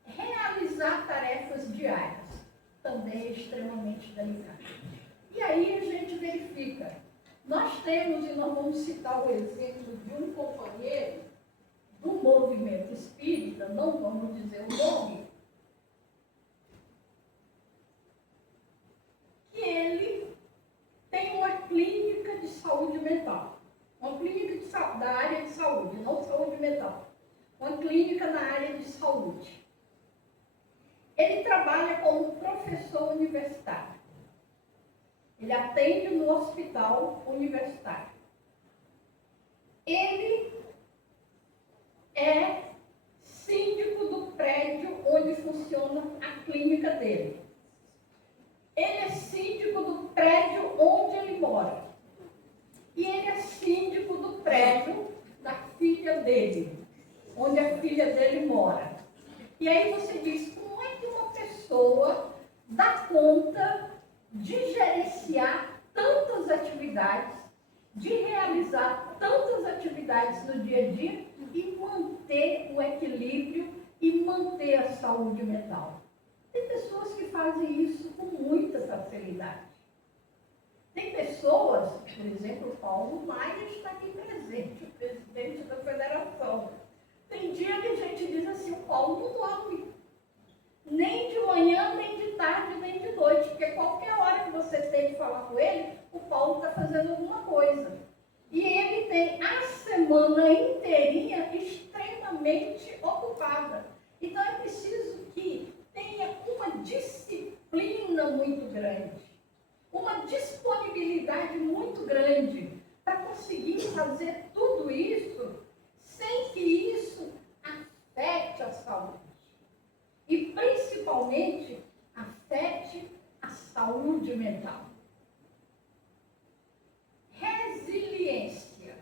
Realizar tarefas diárias também é extremamente delicado. E aí a gente verifica. Nós temos, e nós vamos citar o exemplo de um companheiro do movimento espírita, não vamos dizer o nome, que ele tem uma clínica de saúde mental. Uma clínica da área de saúde, não saúde mental. Uma clínica na área de saúde. Ele trabalha como professor universitário. Ele atende no hospital universitário. Ele é síndico do prédio onde funciona a clínica dele. Ele é síndico do prédio onde ele mora. E ele é síndico do prédio da filha dele, onde a filha dele mora. E aí você diz, como é que uma pessoa dá conta de gerenciar tantas atividades, de realizar tantas atividades no dia a dia e manter o equilíbrio e manter a saúde mental? Tem pessoas que fazem isso com muita facilidade. Tem pessoas, por exemplo, o Paulo Maia está aqui presente, o presidente da federação. Tem dia que a gente diz assim, o Paulo não dorme. Nem de manhã, nem de tarde, nem de noite. Porque qualquer hora que você tem que falar com ele, o Paulo está fazendo alguma coisa. E ele tem a semana inteirinha extremamente ocupada. Então é preciso que tenha uma disciplina muito grande, uma disponibilidade muito grande para conseguir fazer tudo isso sem que isso afete a saúde. E principalmente afete a saúde mental. Resiliência,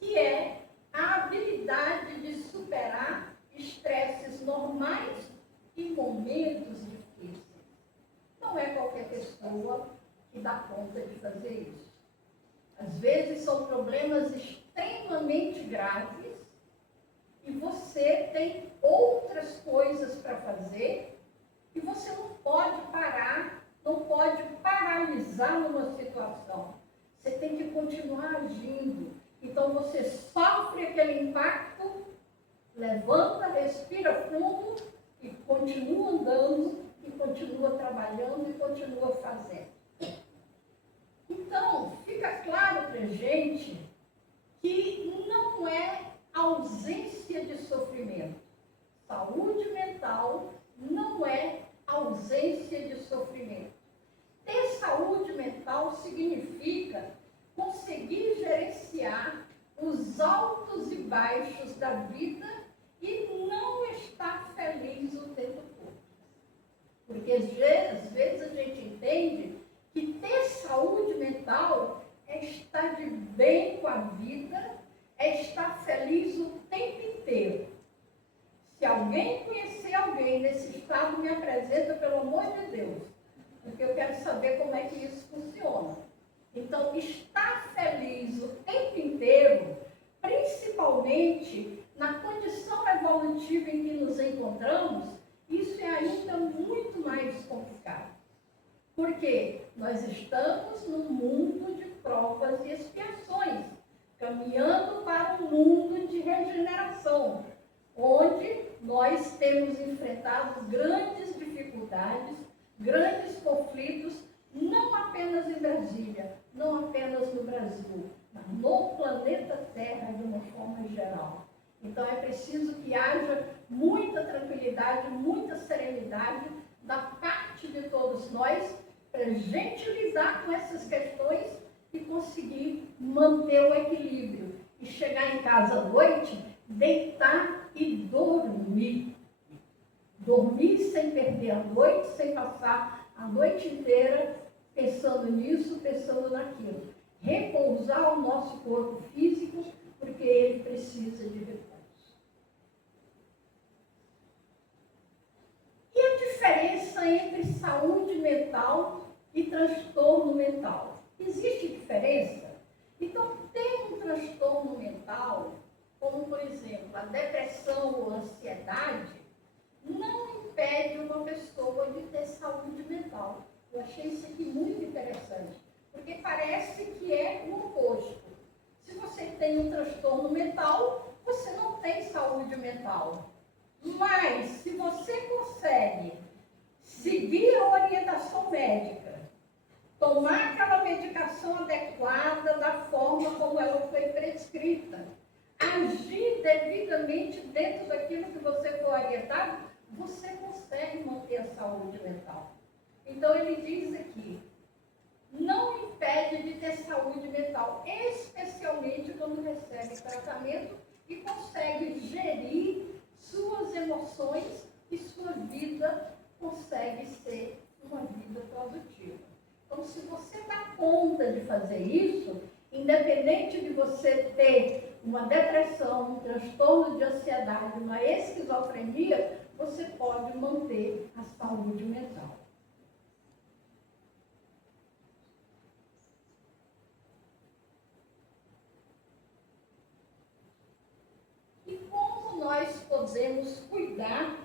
que é a habilidade de superar estresses normais e momentos difíceis. Não é qualquer pessoa que dá conta de fazer isso. Às vezes são problemas extremamente graves e você tem outras coisas para fazer e você não pode parar, não pode paralisar numa situação. Você tem que continuar agindo. Então você sofre aquele impacto, levanta, respira fundo e continua andando, e continua trabalhando e continua fazendo. Então, fica claro para a gente que não é ausência de sofrimento. Saúde mental não é ausência de sofrimento. Ter saúde mental significa conseguir gerenciar os altos e baixos da vida e não estar feliz o tempo todo. Porque às vezes a gente entende que ter saúde mental é estar de bem com a vida, é estar feliz o tempo inteiro. Se alguém conhecer alguém nesse estado, me apresenta, pelo amor de Deus, porque eu quero saber como é que isso funciona. Então, estar feliz o tempo inteiro, principalmente na condição evolutiva em que nos encontramos, isso é ainda muito mais complicado. Porque nós estamos num mundo de provas e expiações, caminhando para um mundo de regeneração, onde nós temos enfrentado grandes dificuldades, grandes conflitos, não apenas em Brasília, não apenas no Brasil, mas no planeta Terra de uma forma geral. Então é preciso que haja muita tranquilidade, muita serenidade da parte de todos nós, para a gente lidar com essas questões e conseguir manter o equilíbrio. E chegar em casa à noite, deitar e dormir. Dormir sem perder a noite, sem passar a noite inteira pensando nisso, pensando naquilo. Repousar o nosso corpo físico, porque ele precisa de repouso. E a diferença entre saúde mental e transtorno mental? Existe diferença? Então, ter um transtorno mental, como por exemplo a depressão ou a ansiedade, não impede uma pessoa de ter saúde mental. Eu achei isso aqui muito interessante, porque parece que é o oposto. Se você tem um transtorno mental, você não tem saúde mental. Mas, se você consegue seguir a orientação médica, tomar aquela medicação adequada da forma como ela foi prescrita, agir devidamente dentro daquilo que você foi orientado, você consegue manter a saúde mental. Então, ele diz aqui, não impede de ter saúde mental, especialmente quando recebe tratamento e consegue gerir suas emoções e sua vida consegue ser uma vida produtiva. Então, se você dá conta de fazer isso, independente de você ter uma depressão, um transtorno de ansiedade, uma esquizofrenia, você pode manter a saúde mental. E como nós podemos cuidar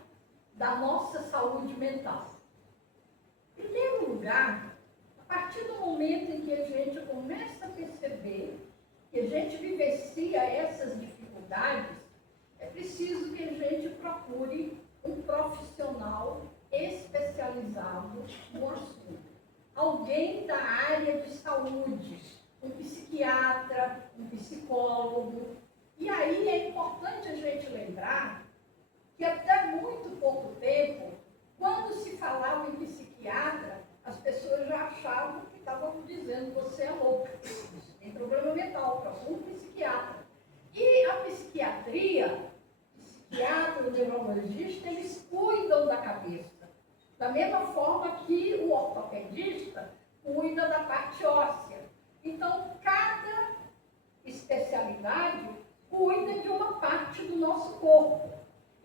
da nossa saúde mental? Em primeiro lugar, a partir do momento em que a gente começa a perceber que a gente vivencia essas dificuldades, é preciso que a gente procure um profissional especializado no assunto. Alguém da área de saúde, um psiquiatra, um psicólogo. E aí é importante a gente lembrar que até muito pouco tempo, quando se falava em psiquiatra, as pessoas já achavam que estavam dizendo você é louca, você tem problema mental, procura um psiquiatra. E a psiquiatria, psiquiatra, o neurologista, eles cuidam da cabeça. Da mesma forma que o ortopedista cuida da parte óssea. Então, cada especialidade cuida de uma parte do nosso corpo.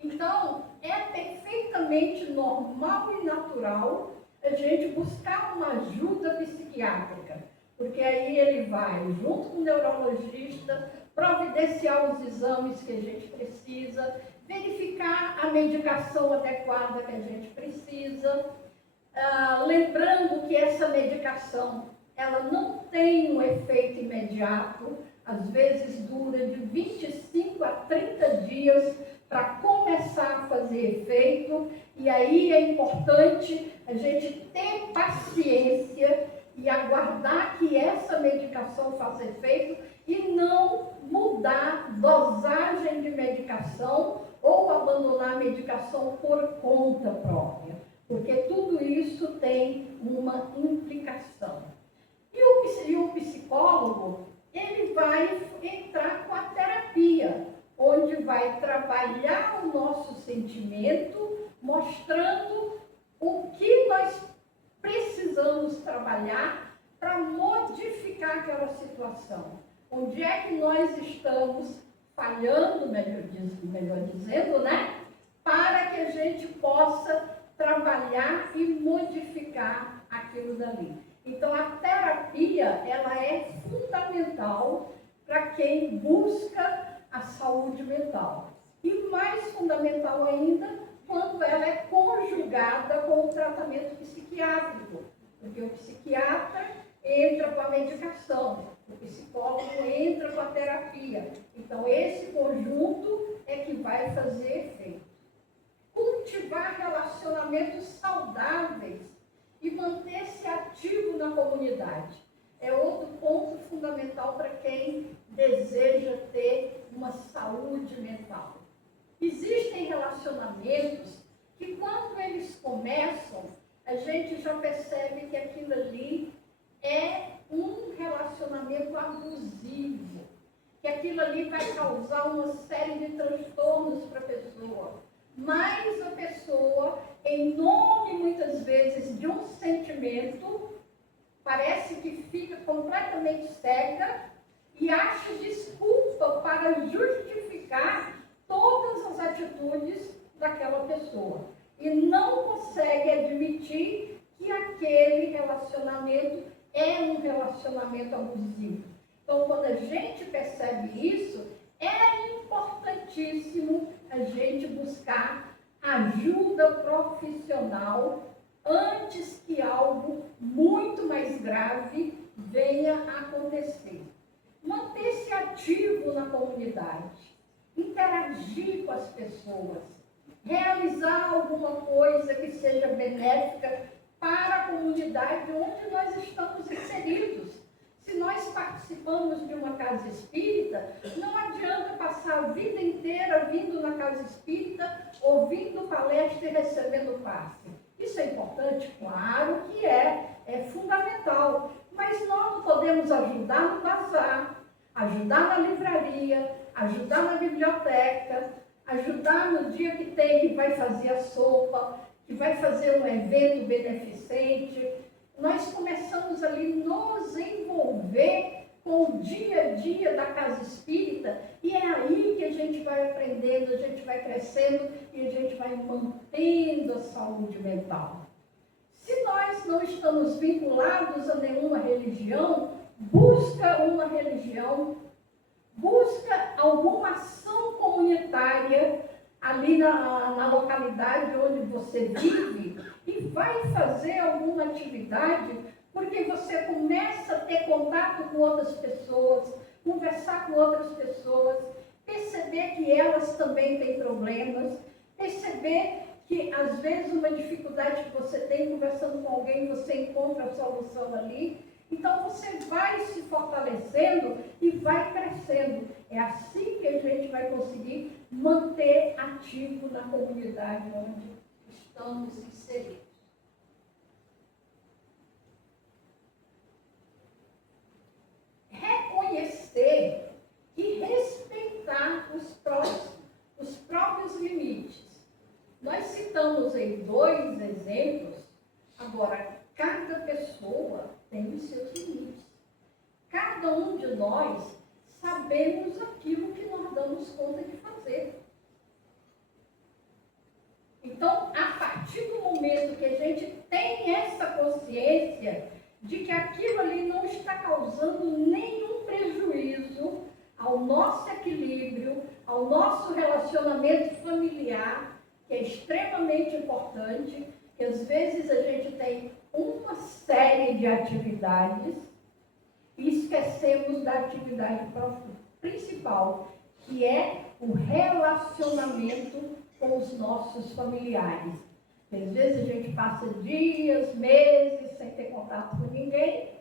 Então, é perfeitamente normal e natural a gente buscar uma ajuda psiquiátrica, porque aí ele vai, junto com o neurologista, providenciar os exames que a gente precisa, verificar a medicação adequada que a gente precisa, lembrando que essa medicação, ela não tem um efeito imediato, às vezes dura de 25 a 30 dias para começar a fazer efeito, e aí é importante a gente ter paciência e aguardar que essa medicação faça efeito e não mudar dosagem de medicação ou abandonar a medicação por conta própria, porque tudo isso tem uma implicação. E o psicólogo, ele vai entrar com a terapia, onde vai trabalhar o nosso sentimento, mostrando o que nós precisamos trabalhar para modificar aquela situação. Onde é que nós estamos falhando, melhor dizendo, né? Para que a gente possa trabalhar e modificar aquilo dali. Então, a terapia, ela é fundamental para quem busca a saúde mental. E mais fundamental ainda, quando ela é conjugada com o tratamento psiquiátrico. Porque o psiquiatra entra com a medicação, o psicólogo entra com a terapia. Então, esse conjunto é que vai fazer efeito. Cultivar relacionamentos saudáveis e manter-se ativo na comunidade é outro ponto fundamental para quem deseja ter uma saúde mental. Existem relacionamentos que, quando eles começam, a gente já percebe que aquilo ali é um relacionamento abusivo, que aquilo ali vai causar uma série de transtornos para a pessoa. Mas a pessoa, em nome muitas vezes de um sentimento, parece que fica completamente cega e acha desculpa para justificar todas as atitudes daquela pessoa. E não consegue admitir que aquele relacionamento é um relacionamento abusivo. Então, quando a gente percebe isso, é importantíssimo a gente buscar ajuda profissional antes que algo muito mais grave venha a acontecer. Manter-se ativo na comunidade. interagir com as pessoas, realizar alguma coisa que seja benéfica para a comunidade onde nós estamos inseridos. Se nós participamos de uma casa espírita, não adianta passar a vida inteira vindo na casa espírita, ouvindo palestra e recebendo passe. Isso é importante? Claro que é fundamental. Mas nós não podemos ajudar no bazar, ajudar na livraria, ajudar na biblioteca, ajudar no dia que vai fazer a sopa, que vai fazer um evento beneficente. Nós começamos ali nos envolver com o dia a dia da casa espírita e é aí que a gente vai aprendendo, a gente vai crescendo e a gente vai mantendo a saúde mental. Se nós não estamos vinculados a nenhuma religião, busca uma religião, busca alguma ação comunitária ali na localidade onde você vive e vai fazer alguma atividade, porque você começa a ter contato com outras pessoas, conversar com outras pessoas, perceber que elas também têm problemas, perceber que às vezes uma dificuldade que você tem conversando com alguém, você encontra a solução ali. Então você vai se fortalecendo e vai crescendo. É assim que a gente vai conseguir manter ativo na comunidade onde estamos inseridos. Reconhecer e respeitar os próprios limites. Nós citamos em 2 exemplos, agora cada pessoa tem os seus limites. Cada um de nós sabemos aquilo que nós damos conta de fazer. Então, a partir do momento que a gente tem essa consciência de que aquilo ali não está causando nenhum prejuízo ao nosso equilíbrio, ao nosso relacionamento familiar, que é extremamente importante, que às vezes a gente tem uma série de atividades e esquecemos da atividade principal, que é o relacionamento com os nossos familiares. Às vezes a gente passa dias, meses sem ter contato com ninguém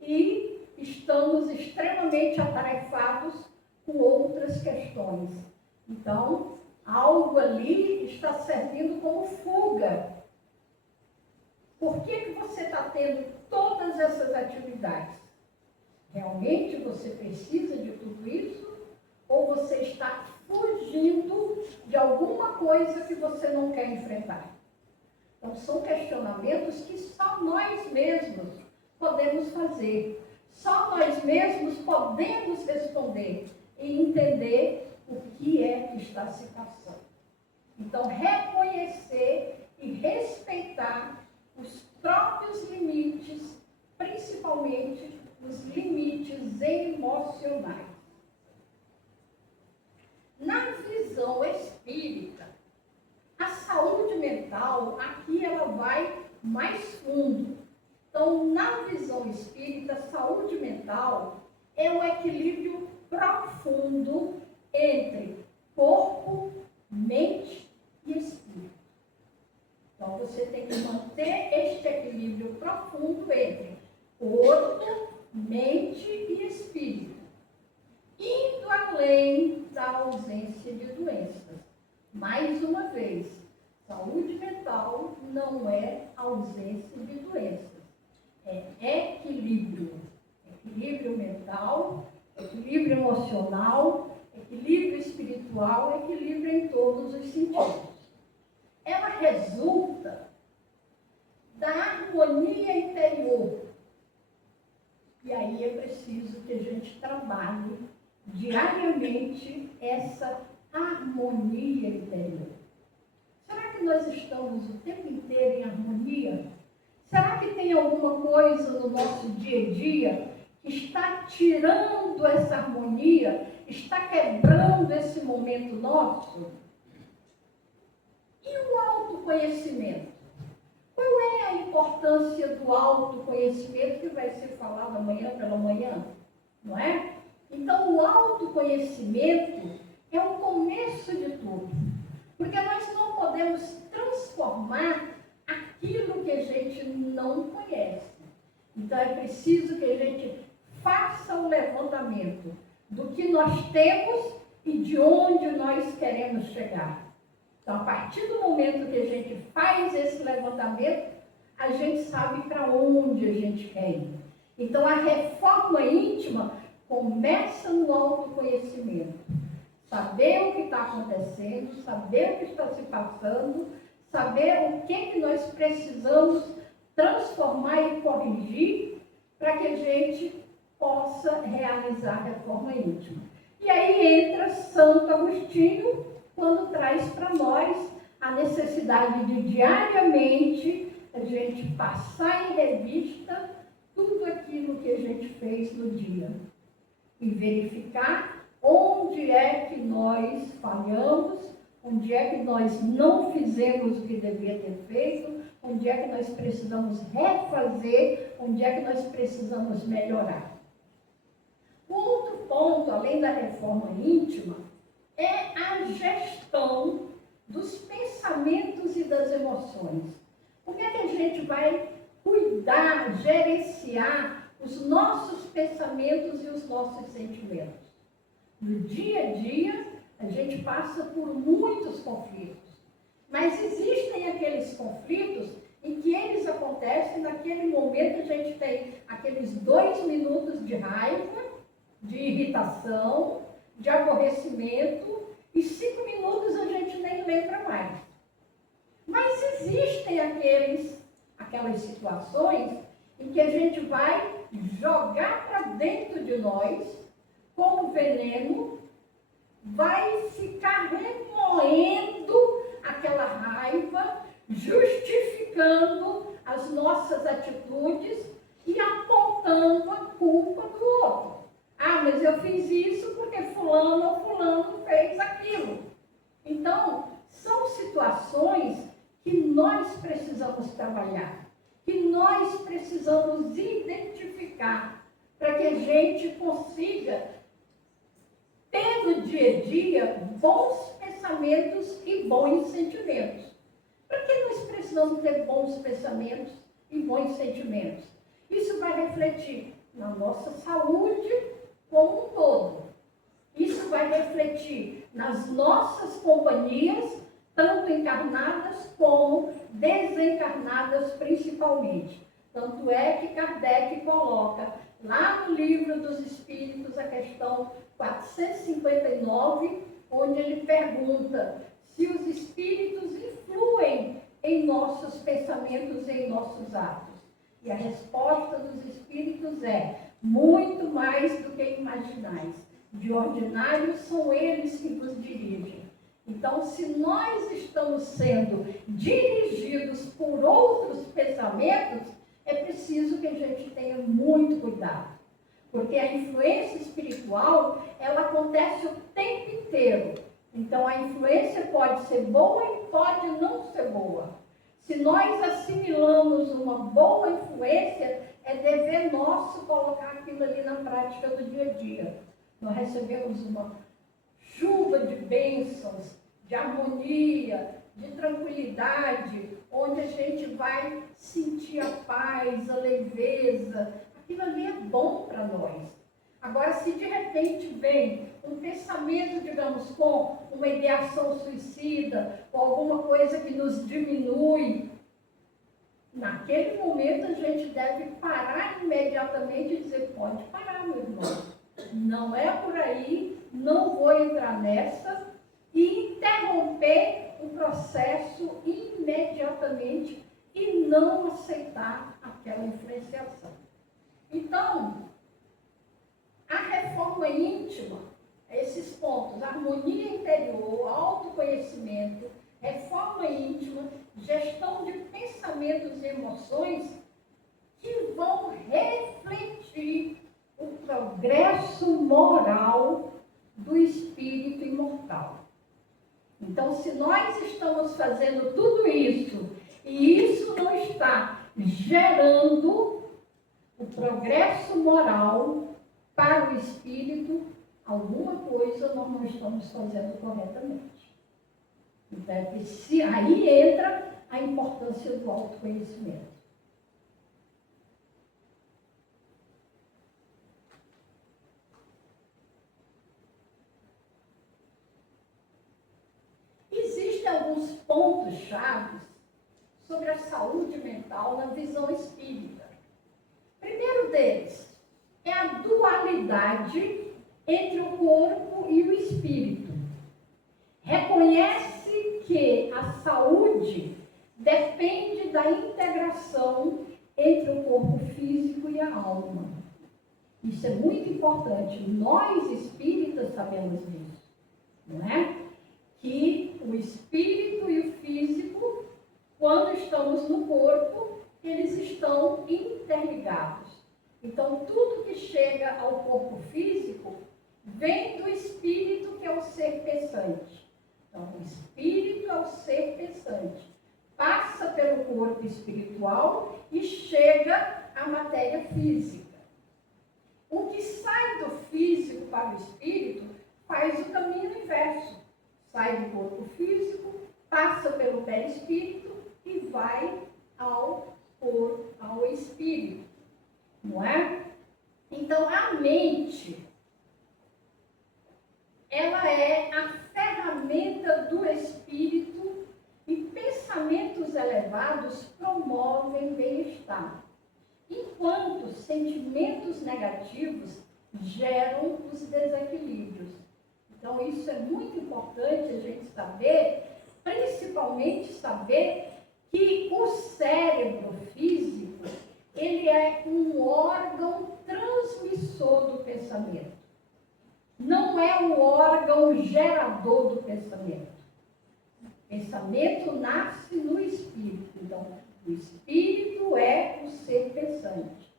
e estamos extremamente atarefados com outras questões. Então, algo ali está servindo como fuga. Por que você está tendo todas essas atividades? Realmente você precisa de tudo isso? Ou você está fugindo de alguma coisa que você não quer enfrentar? Então, são questionamentos que só nós mesmos podemos fazer. Só nós mesmos podemos responder e entender o que é que está se passando. Então, reconhecer e respeitar os próprios limites, principalmente os limites emocionais. Na visão espírita, a saúde mental, aqui ela vai mais fundo. Então, na visão espírita, a saúde mental é um equilíbrio profundo entre corpo, mente e espírito. Então, você tem que manter este equilíbrio profundo entre corpo, mente e espírito, indo além da ausência de doenças. Mais uma vez, saúde mental não é ausência de doenças, é equilíbrio. Equilíbrio mental, equilíbrio emocional, equilíbrio espiritual, equilíbrio em todos os sentidos. Ela resulta da harmonia interior. E aí é preciso que a gente trabalhe diariamente essa harmonia interior. Será que nós estamos o tempo inteiro em harmonia? Será que tem alguma coisa no nosso dia a dia que está tirando essa harmonia, está quebrando esse momento nosso? E o autoconhecimento? Qual é a importância do autoconhecimento que vai ser falado amanhã pela manhã? Não é? Então, o autoconhecimento, é o começo de tudo. Porque nós não podemos transformar aquilo que a gente não conhece. Então é preciso que a gente faça o levantamento do que nós temos e de onde nós queremos chegar. Então, a partir do momento que a gente faz esse levantamento, a gente sabe para onde a gente quer ir. Então, a reforma íntima começa no autoconhecimento. Saber o que está acontecendo, saber o que está se passando, saber o que nós precisamos transformar e corrigir para que a gente possa realizar a reforma íntima. E aí entra Santo Agostinho, quando traz para nós a necessidade de diariamente a gente passar em revista tudo aquilo que a gente fez no dia e verificar onde é que nós falhamos, onde é que nós não fizemos o que devia ter feito, onde é que nós precisamos refazer, onde é que nós precisamos melhorar. O outro ponto, além da reforma íntima, é a gestão dos pensamentos e das emoções. Como é que a gente vai cuidar, gerenciar os nossos pensamentos e os nossos sentimentos? No dia a dia, a gente passa por muitos conflitos, mas existem aqueles conflitos em que eles acontecem, naquele momento a gente tem aqueles 2 minutos de raiva, de irritação, de aborrecimento, e 5 minutos a gente nem lembra mais. Mas existem aquelas situações em que a gente vai jogar para dentro de nós, como veneno, vai ficar remoendo aquela raiva, justificando as nossas atitudes e apontando a culpa do outro. Ah, mas eu fiz isso porque fulano ou fulano fez aquilo. Então, são situações que nós precisamos trabalhar, que nós precisamos identificar, para que a gente consiga ter no dia a dia bons pensamentos e bons sentimentos. Para que nós precisamos ter bons pensamentos e bons sentimentos? Isso vai refletir na nossa saúde como um todo. Isso vai refletir nas nossas companhias, tanto encarnadas como desencarnadas principalmente. Tanto é que Kardec coloca lá no Livro dos Espíritos a questão 459, onde ele pergunta se os espíritos influem em nossos pensamentos e em nossos atos. E a resposta dos espíritos é: muito mais do que imaginais. De ordinário são eles que vos dirigem. Então, se nós estamos sendo dirigidos por outros pensamentos, é preciso que a gente tenha muito cuidado. Porque a influência espiritual, ela acontece o tempo inteiro. Então, a influência pode ser boa e pode não ser boa. Se nós assimilamos uma boa influência, é dever nosso colocar aquilo ali na prática do dia a dia. Nós recebemos uma chuva de bênçãos, de harmonia, de tranquilidade, onde a gente vai sentir a paz, a leveza. Aquilo ali é bom para nós. Agora, se de repente vem um pensamento, digamos, com uma ideação suicida, ou alguma coisa que nos diminui, naquele momento a gente deve parar imediatamente e dizer: pode parar, meu irmão. Não é por aí, não vou entrar nessa, e interromper o processo imediatamente e não aceitar aquela influenciação. Então, a reforma íntima, esses pontos: harmonia interior, autoconhecimento, reforma íntima, gestão de pensamentos e emoções, que vão refletir o progresso moral do espírito imortal. Então, se nós estamos fazendo tudo isso, e isso não está gerando o progresso moral para o espírito, alguma coisa nós não estamos fazendo corretamente. Então, aí entra a importância do autoconhecimento. Existem alguns pontos chaves sobre a saúde mental na visão espírita. Primeiro deles é a dualidade entre o corpo e o espírito. Reconhece que a saúde depende da integração entre o corpo físico e a alma. Isso é muito importante. Nós espíritas sabemos disso, não é? Que o espírito e o físico, quando estamos no corpo, eles estão interligados. Então, tudo que chega ao corpo físico vem do espírito, que é o ser pensante. Então, o espírito é o ser pensante. Passa pelo corpo espiritual e chega à matéria física. O que sai do físico para o espírito faz o caminho inverso. Sai do corpo físico, passa pelo perispírito e vai ao espírito, não é? Então, a mente, ela é a ferramenta do espírito e pensamentos elevados promovem bem-estar, enquanto sentimentos negativos geram os desequilíbrios. Então, isso é muito importante a gente saber, principalmente saber que o cérebro físico, ele é um órgão transmissor do pensamento. Não é o órgão gerador do pensamento. O pensamento nasce no espírito. Então, o espírito é o ser pensante.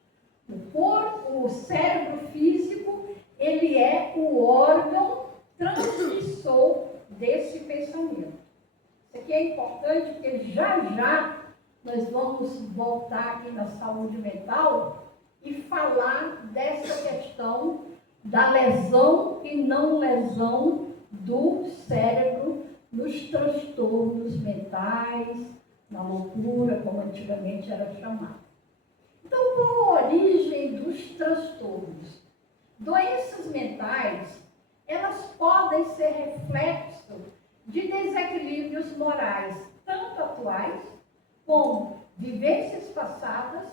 O cérebro físico, ele é o órgão transmissor desse pensamento. Isso aqui é importante porque já nós vamos voltar aqui na saúde mental e falar dessa questão da lesão e não lesão do cérebro nos transtornos mentais, na loucura, como antigamente era chamado. Então, qual a origem dos transtornos? Doenças mentais, elas podem ser reflexo de desequilíbrios morais, tanto atuais como vivências passadas,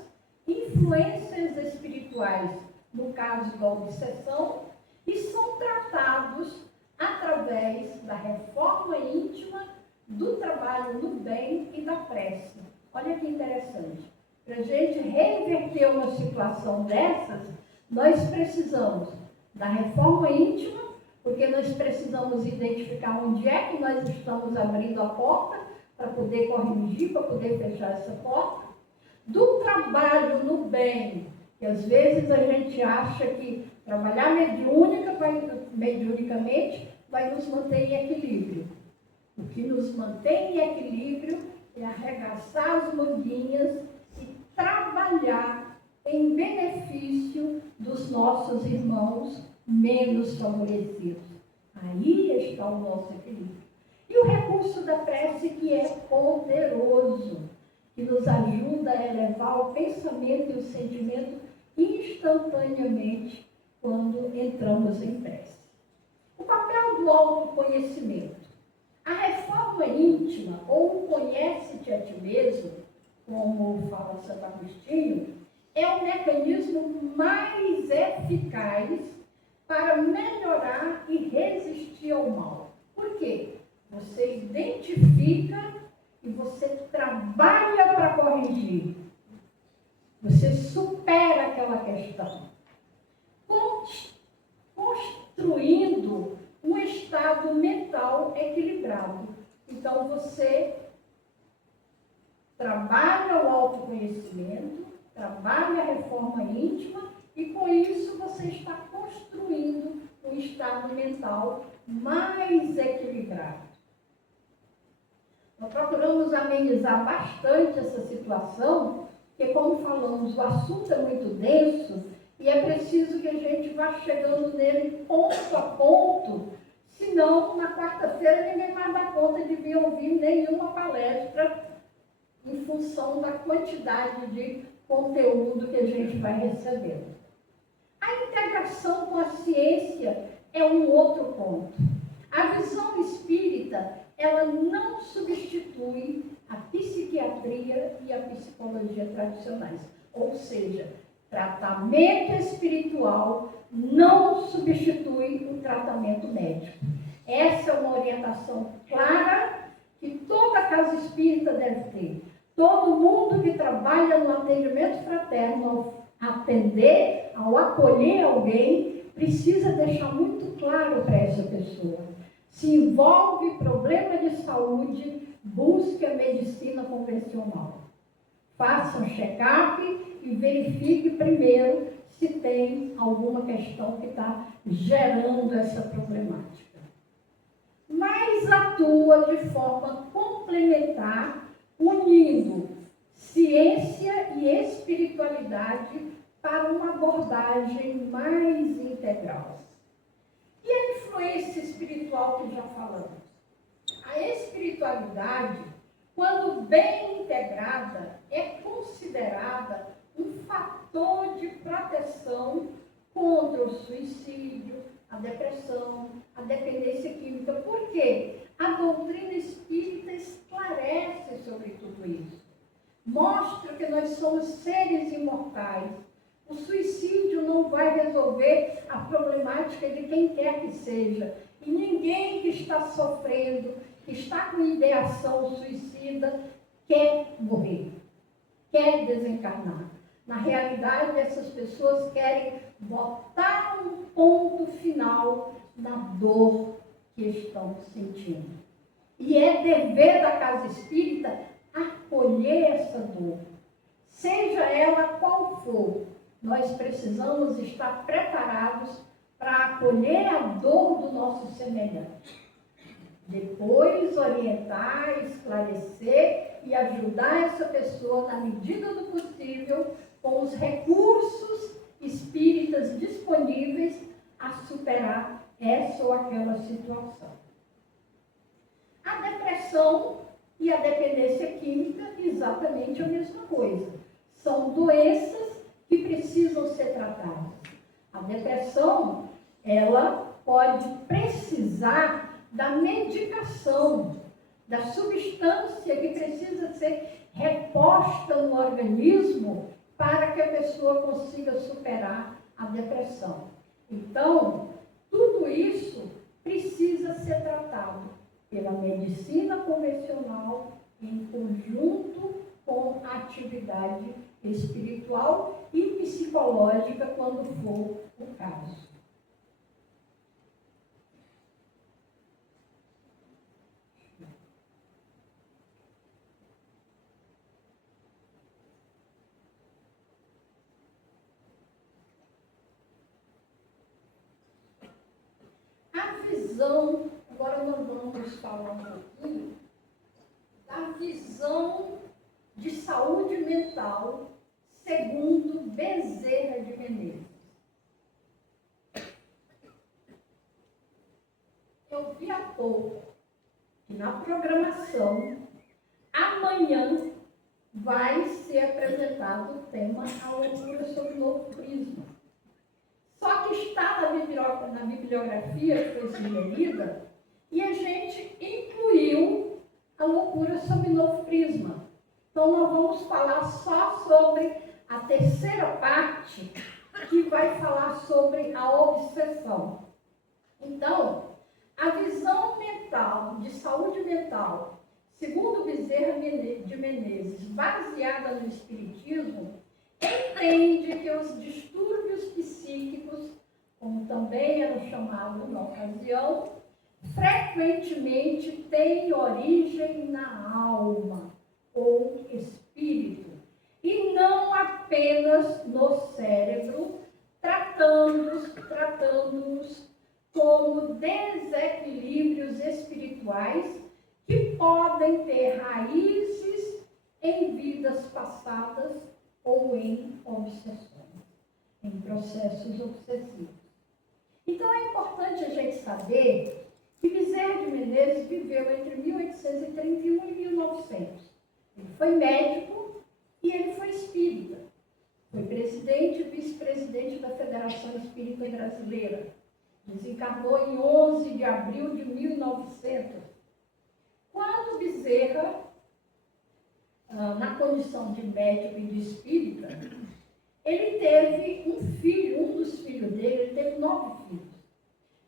influências espirituais, no caso da obsessão, e são tratados através da reforma íntima, do trabalho no bem e da prece. Olha que interessante. Para a gente reverter uma situação dessas, nós precisamos da reforma íntima, porque nós precisamos identificar onde é que nós estamos abrindo a porta para poder corrigir, para poder fechar essa porta. Do trabalho no bem, que às vezes a gente acha que trabalhar mediunicamente vai nos manter em equilíbrio. O que nos mantém em equilíbrio é arregaçar as manguinhas e trabalhar em benefício dos nossos irmãos menos favorecidos. Aí está o nosso equilíbrio. E o recurso da prece, que é poderoso, que nos ajuda a elevar o pensamento e o sentimento instantaneamente quando entramos em prece. O papel do autoconhecimento. A reforma íntima, ou conhece-te a ti mesmo, como fala Santo Agostinho, é o mecanismo mais eficaz para melhorar e resistir ao mal. Por quê? Você identifica e você trabalha para corrigir. Você supera aquela questão. Construindo um estado mental equilibrado. Então, você trabalha o autoconhecimento, trabalha a reforma íntima e, com isso, você está construindo um estado mental mais equilibrado. Nós procuramos amenizar bastante essa situação, porque, como falamos, o assunto é muito denso e é preciso que a gente vá chegando nele ponto a ponto, senão na quarta-feira ninguém vai dar conta de vir ouvir nenhuma palestra em função da quantidade de conteúdo que a gente vai recebendo. A integração com a ciência é um outro ponto. A visão espírita, ela não substitui a psiquiatria e a psicologia tradicionais. Ou seja, tratamento espiritual não substitui o tratamento médico. Essa é uma orientação clara que toda casa espírita deve ter. Todo mundo que trabalha no atendimento fraterno, ao atender, ao acolher alguém, precisa deixar muito claro para essa pessoa. Se envolve problema de saúde, busque a medicina convencional. Faça um check-up e verifique primeiro se tem alguma questão que está gerando essa problemática. Mas atua de forma complementar, unindo ciência e espiritualidade para uma abordagem mais integral. E a influência espiritual que já falamos? A espiritualidade, quando bem integrada, é considerada um fator de proteção contra o suicídio, a depressão, a dependência química. Por quê? A doutrina espírita esclarece sobre tudo isso. Mostra que nós somos seres imortais. O suicídio não vai resolver a problemática de quem quer que seja. E ninguém que está sofrendo, que está com ideação suicida, quer morrer, quer desencarnar. Na realidade, essas pessoas querem botar um ponto final na dor que estão sentindo. E é dever da casa espírita acolher essa dor. Seja ela qual for, nós precisamos estar preparados para acolher a dor do nosso semelhante. Depois orientar, esclarecer e ajudar essa pessoa, na medida do possível, com os recursos espíritas disponíveis, a superar essa ou aquela situação. A depressão e a dependência química, exatamente a mesma coisa. São doenças que precisam ser tratadas. A depressão, ela pode precisar da medicação, da substância que precisa ser reposta no organismo para que a pessoa consiga superar a depressão. Então, tudo isso precisa ser tratado pela medicina convencional em conjunto com a atividade espiritual e psicológica, quando for o caso. Agora nós vamos falar um pouquinho da visão de saúde mental segundo Bezerra de Menezes. Eu vi há pouco que na programação, amanhã, vai ser apresentado o tema A Loucura sob Novo Prisma. Só que está na bibliografia que foi sugerida e a gente incluiu a loucura sob novo prisma. Então, nós vamos falar só sobre a terceira parte, que vai falar sobre a obsessão. Então, a visão mental, de saúde mental, segundo Bezerra de Menezes, baseada no Espiritismo, entende que os distúrbios psíquicos, como também eram chamados na ocasião, frequentemente têm origem na alma ou espírito, e não apenas no cérebro, tratando-nos como desequilíbrios espirituais que podem ter raízes em vidas passadas ou em obsessões, em processos obsessivos. Então é importante a gente saber que Bezerra de Menezes viveu entre 1831 e 1900. Ele foi médico e ele foi espírita. Foi presidente e vice-presidente da Federação Espírita Brasileira. Desencarnou em 11 de abril de 1900. Quando Bezerra, na condição de médico e de espírita, ele teve um filho, um dos filhos dele, ele teve 9 filhos.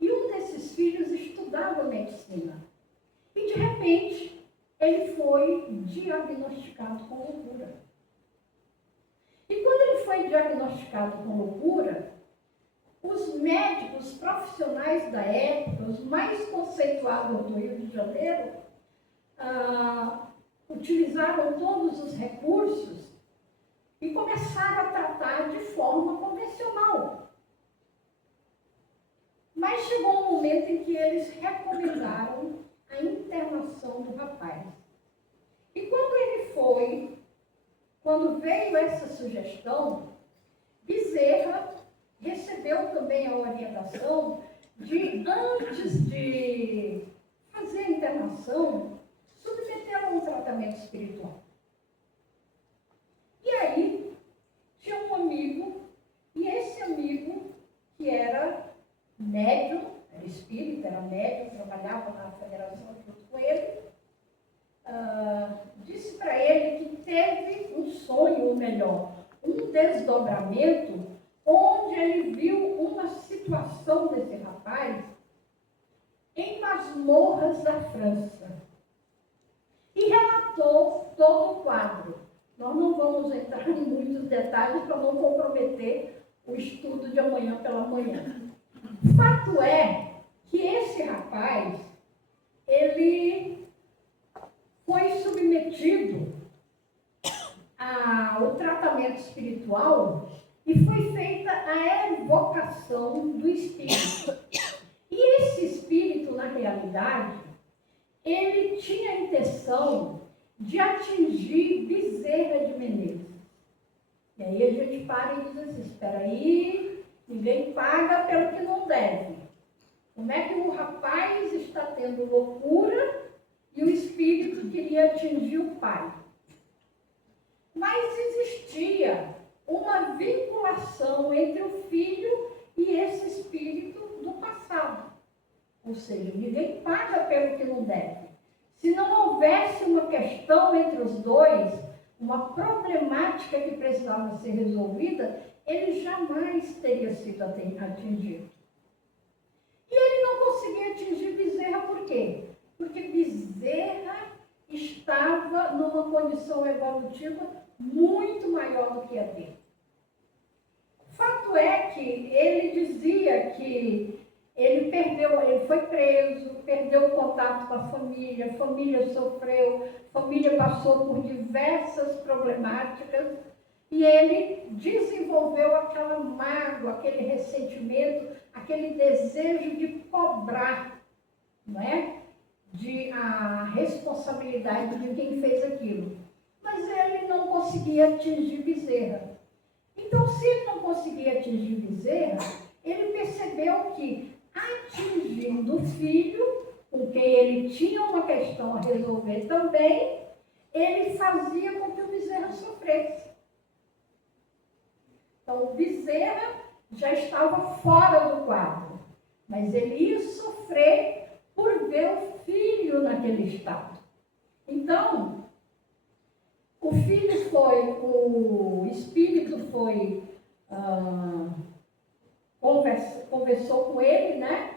E um desses filhos estudava medicina. E, de repente, ele foi diagnosticado com loucura. E quando ele foi diagnosticado com loucura, os médicos profissionais da época, os mais conceituados do Rio de Janeiro, utilizaram todos os recursos e começaram a tratar de forma convencional. Mas chegou um momento em que eles recomendaram a internação do rapaz. E quando veio essa sugestão, Bezerra recebeu também a orientação de, antes de fazer a internação, submetê-lo a um tratamento espiritual. E aí, tinha um amigo, e esse amigo, que era médium, era espírita, era médium, trabalhava na federação junto com ele, disse para ele que teve um sonho, ou melhor, um desdobramento, onde ele viu uma situação desse rapaz em masmorras da França. E relatou todo o quadro. Nós não vamos entrar em muitos detalhes para não comprometer o estudo de amanhã pela manhã. Fato é que esse rapaz, ele foi submetido ao tratamento espiritual e foi feita a evocação do espírito. E esse espírito, na realidade, ele tinha a intenção de atingir Bezerra de Menezes. E aí a gente para e diz assim, espera aí, ninguém paga pelo que não deve. Como é que o rapaz está tendo loucura e o espírito queria atingir o pai? Mas existia uma vinculação entre o filho e esse espírito do passado. Ou seja, ninguém paga pelo que não deve. Se não houvesse uma questão entre os dois, uma problemática que precisava ser resolvida, ele jamais teria sido atingido. E ele não conseguia atingir Bezerra por quê? Porque Bezerra estava numa condição evolutiva muito maior do que a dele. Fato é que ele dizia que ele foi preso, perdeu o contato com a família sofreu, a família passou por diversas problemáticas e ele desenvolveu aquela mágoa, aquele ressentimento, aquele desejo de cobrar, não é? A responsabilidade de quem fez aquilo. Mas ele não conseguia atingir Bezerra. Então, se ele não conseguia atingir Bezerra, ele percebeu que, atingindo o filho, com quem ele tinha uma questão a resolver também, ele fazia com que o Bezerra sofresse. Então, o Bezerra já estava fora do quadro, mas ele ia sofrer por ver o filho naquele estado. Então, o espírito foi, conversou com ele, né?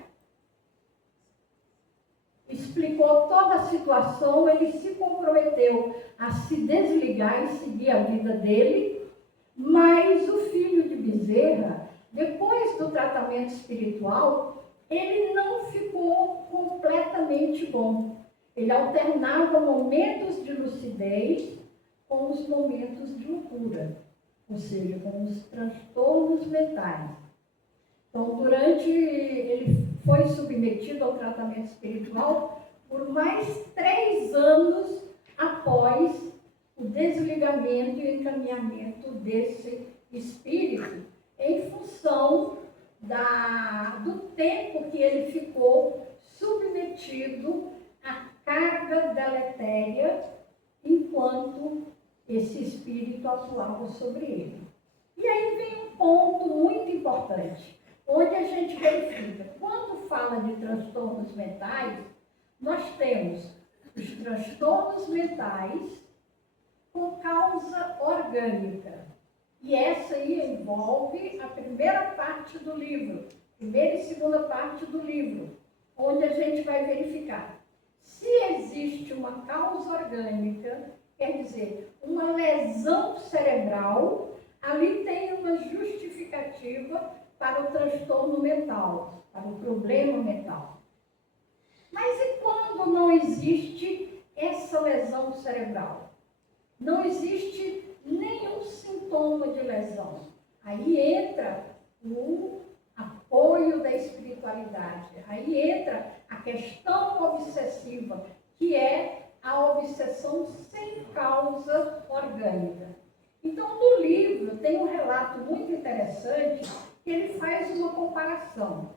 Explicou toda a situação, ele se comprometeu a se desligar e seguir a vida dele, mas o filho de Bezerra, depois do tratamento espiritual, ele não ficou completamente bom. Ele alternava momentos de lucidez com os momentos de loucura, ou seja, com os transtornos mentais. Então, ele foi submetido ao tratamento espiritual por mais 3 anos após o desligamento e encaminhamento desse espírito, em função do tempo que ele ficou submetido à carga deletéria enquanto esse espírito atuava sobre ele. E aí vem um ponto muito importante, onde a gente verifica. Quando fala de transtornos mentais, nós temos os transtornos mentais com causa orgânica. E essa aí envolve a primeira parte do livro, primeira e segunda parte do livro, onde a gente vai verificar se existe uma causa orgânica, quer dizer, uma lesão cerebral, ali tem uma justificativa para o transtorno mental, para o problema mental. Mas e quando não existe essa lesão cerebral? Não existe nenhum sintoma de lesão. Aí entra o apoio da espiritualidade. Aí entra a questão obsessiva, que é a obsessão sem causa orgânica. Então, no livro, tem um relato muito interessante, que ele faz uma comparação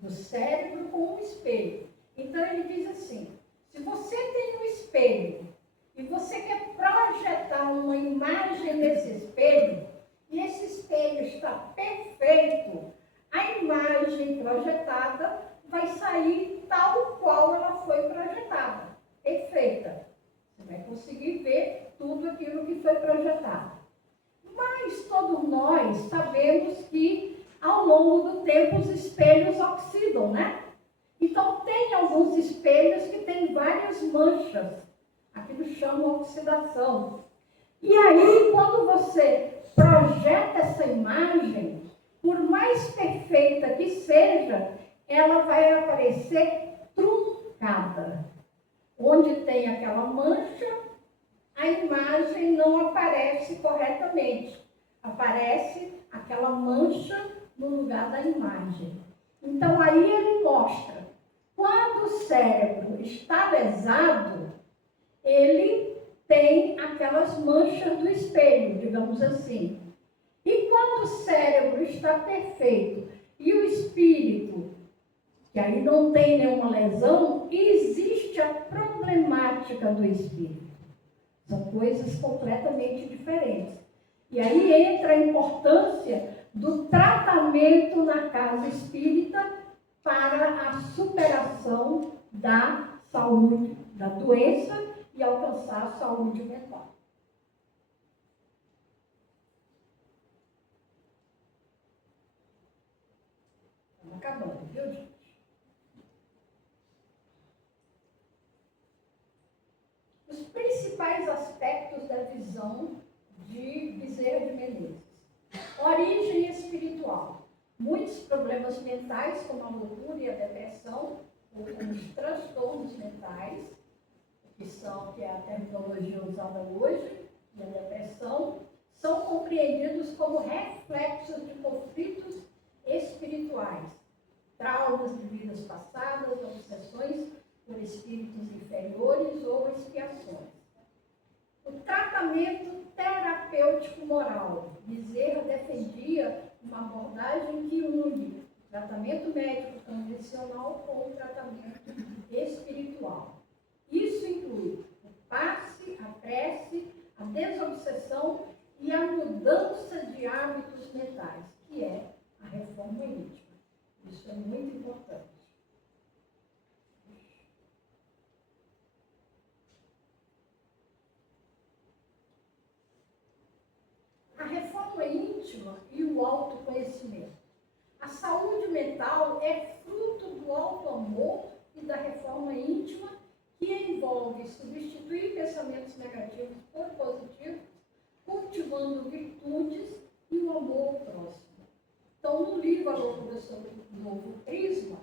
do cérebro com um espelho. Então, ele diz assim, se você tem um espelho e você quer projetar uma imagem nesse espelho, e esse espelho está perfeito, a imagem projetada vai sair tal qual ela foi projetada, perfeita. Você vai conseguir ver tudo aquilo que foi projetado. Mas todos nós sabemos que, ao longo do tempo, os espelhos oxidam, né? Então, tem alguns espelhos que têm várias manchas. Aquilo chama oxidação. E aí, quando você projeta essa imagem, por mais perfeita que seja, ela vai aparecer truncada. Onde tem aquela mancha, a imagem não aparece corretamente. Aparece aquela mancha no lugar da imagem. Então, aí ele mostra, quando o cérebro está lesado, ele tem aquelas manchas do espelho, digamos assim. E quando o cérebro está perfeito e o espírito, que aí não tem nenhuma lesão, existe a problemática do espírito. São coisas completamente diferentes. E aí entra a importância do tratamento na casa espírita para a superação da saúde, da doença, e alcançar a saúde mental. Estamos acabando, viu, gente? Os principais aspectos da visão de Bezerra de Menezes. Origem espiritual. Muitos problemas mentais, como a loucura e a depressão, ou como os transtornos mentais, que é a terminologia usada hoje, e a depressão, são compreendidos como reflexos de conflitos espirituais, traumas de vidas passadas, obsessões por espíritos inferiores ou expiações. O tratamento terapêutico moral. Bezerra defendia uma abordagem que une o tratamento médico convencional com o tratamento espiritual. Isso inclui o passe, a prece, a desobsessão e a mudança de hábitos mentais, que é a reforma íntima. Isso é muito importante. A reforma íntima e o autoconhecimento. A saúde mental é fruto do auto-amor e da reforma íntima, que envolve substituir pensamentos negativos por positivos, cultivando virtudes e o amor ao próximo. Então, no livro A Loucura sobre o Novo Prisma,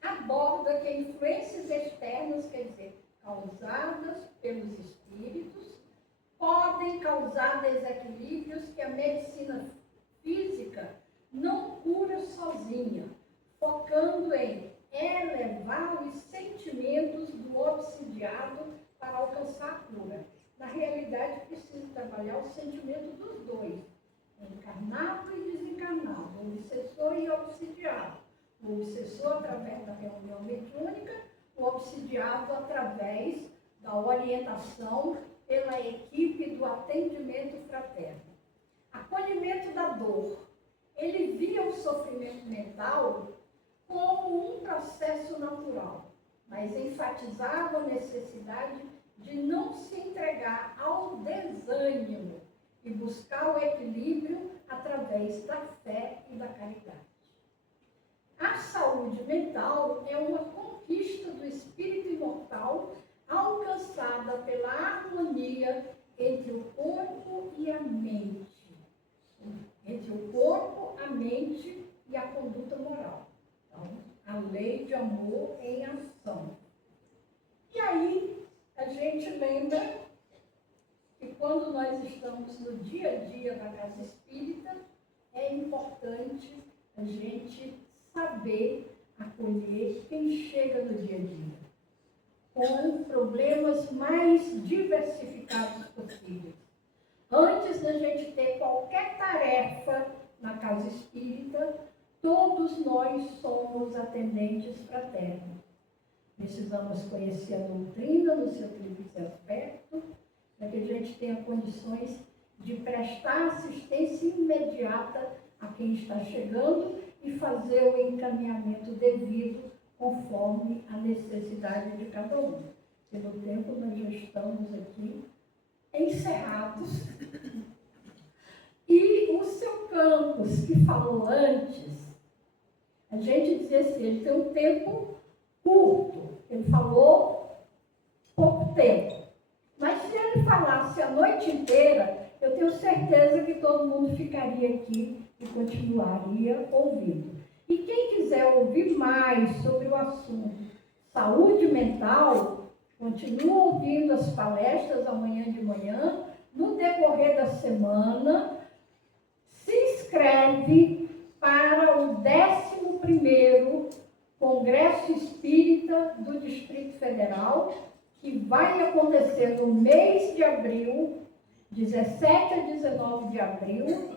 aborda que influências externas, quer dizer, causadas pelos espíritos, podem causar desequilíbrios que a medicina física não cura sozinha, focando em elevar os sentimentos do obsidiado para alcançar a cura. Na realidade, precisa trabalhar o sentimento dos dois. encarnado e desencarnado, o obsessor e o obsidiado. O obsessor através da reunião mediúnica, o obsidiado através da orientação pela equipe do atendimento fraterno. Acolhimento da dor. Ele via o sofrimento mental como um processo natural, mas enfatizava a necessidade de não se entregar ao desânimo e buscar o equilíbrio através da fé e da caridade. A saúde mental é uma conquista do espírito imortal alcançada pela harmonia entre o corpo e a mente. Entre o corpo, a mente e a conduta moral. Então, a lei de amor em ação. E aí, a gente lembra que quando nós estamos no dia a dia da casa espírita, é importante a gente saber acolher quem chega no dia a dia, com problemas mais diversificados possíveis. Antes da gente ter qualquer tarefa na casa espírita, todos nós somos atendentes fraternos. Precisamos conhecer a doutrina no seu tríplice aspecto, para que a gente tenha condições de prestar assistência imediata a quem está chegando e fazer o encaminhamento devido conforme a necessidade de cada um. Pelo tempo, nós já estamos aqui encerrados. E o seu Campos, que falou antes, a gente dizia assim, ele tem um tempo curto, ele falou pouco tempo. Mas se ele falasse a noite inteira, eu tenho certeza que todo mundo ficaria aqui e continuaria ouvindo. E quem quiser ouvir mais sobre o assunto saúde mental, continua ouvindo as palestras amanhã de manhã. No decorrer da semana, se inscreve para o 11º Congresso Espírita do Distrito Federal, que vai acontecer no mês de abril, 17 a 19 de abril.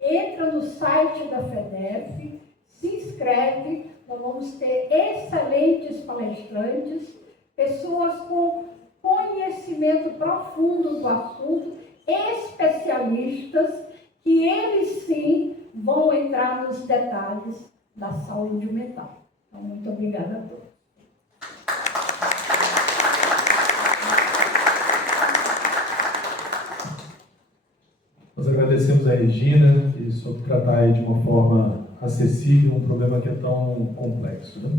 Entra no site da FEDEF, se inscreve, nós vamos ter excelentes palestrantes, pessoas com conhecimento profundo do assunto, especialistas, que eles sim vão entrar nos detalhes da saúde mental. Então, muito obrigada a todos. Nós agradecemos a Regina e soube tratar aí de uma forma acessível um problema que é tão complexo, né?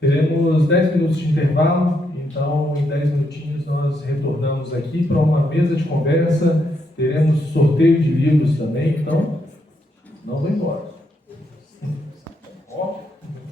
Teremos 10 minutos de intervalo, então em 10 minutinhos nós retornamos aqui para uma mesa de conversa, teremos sorteio de livros também, então não vou embora.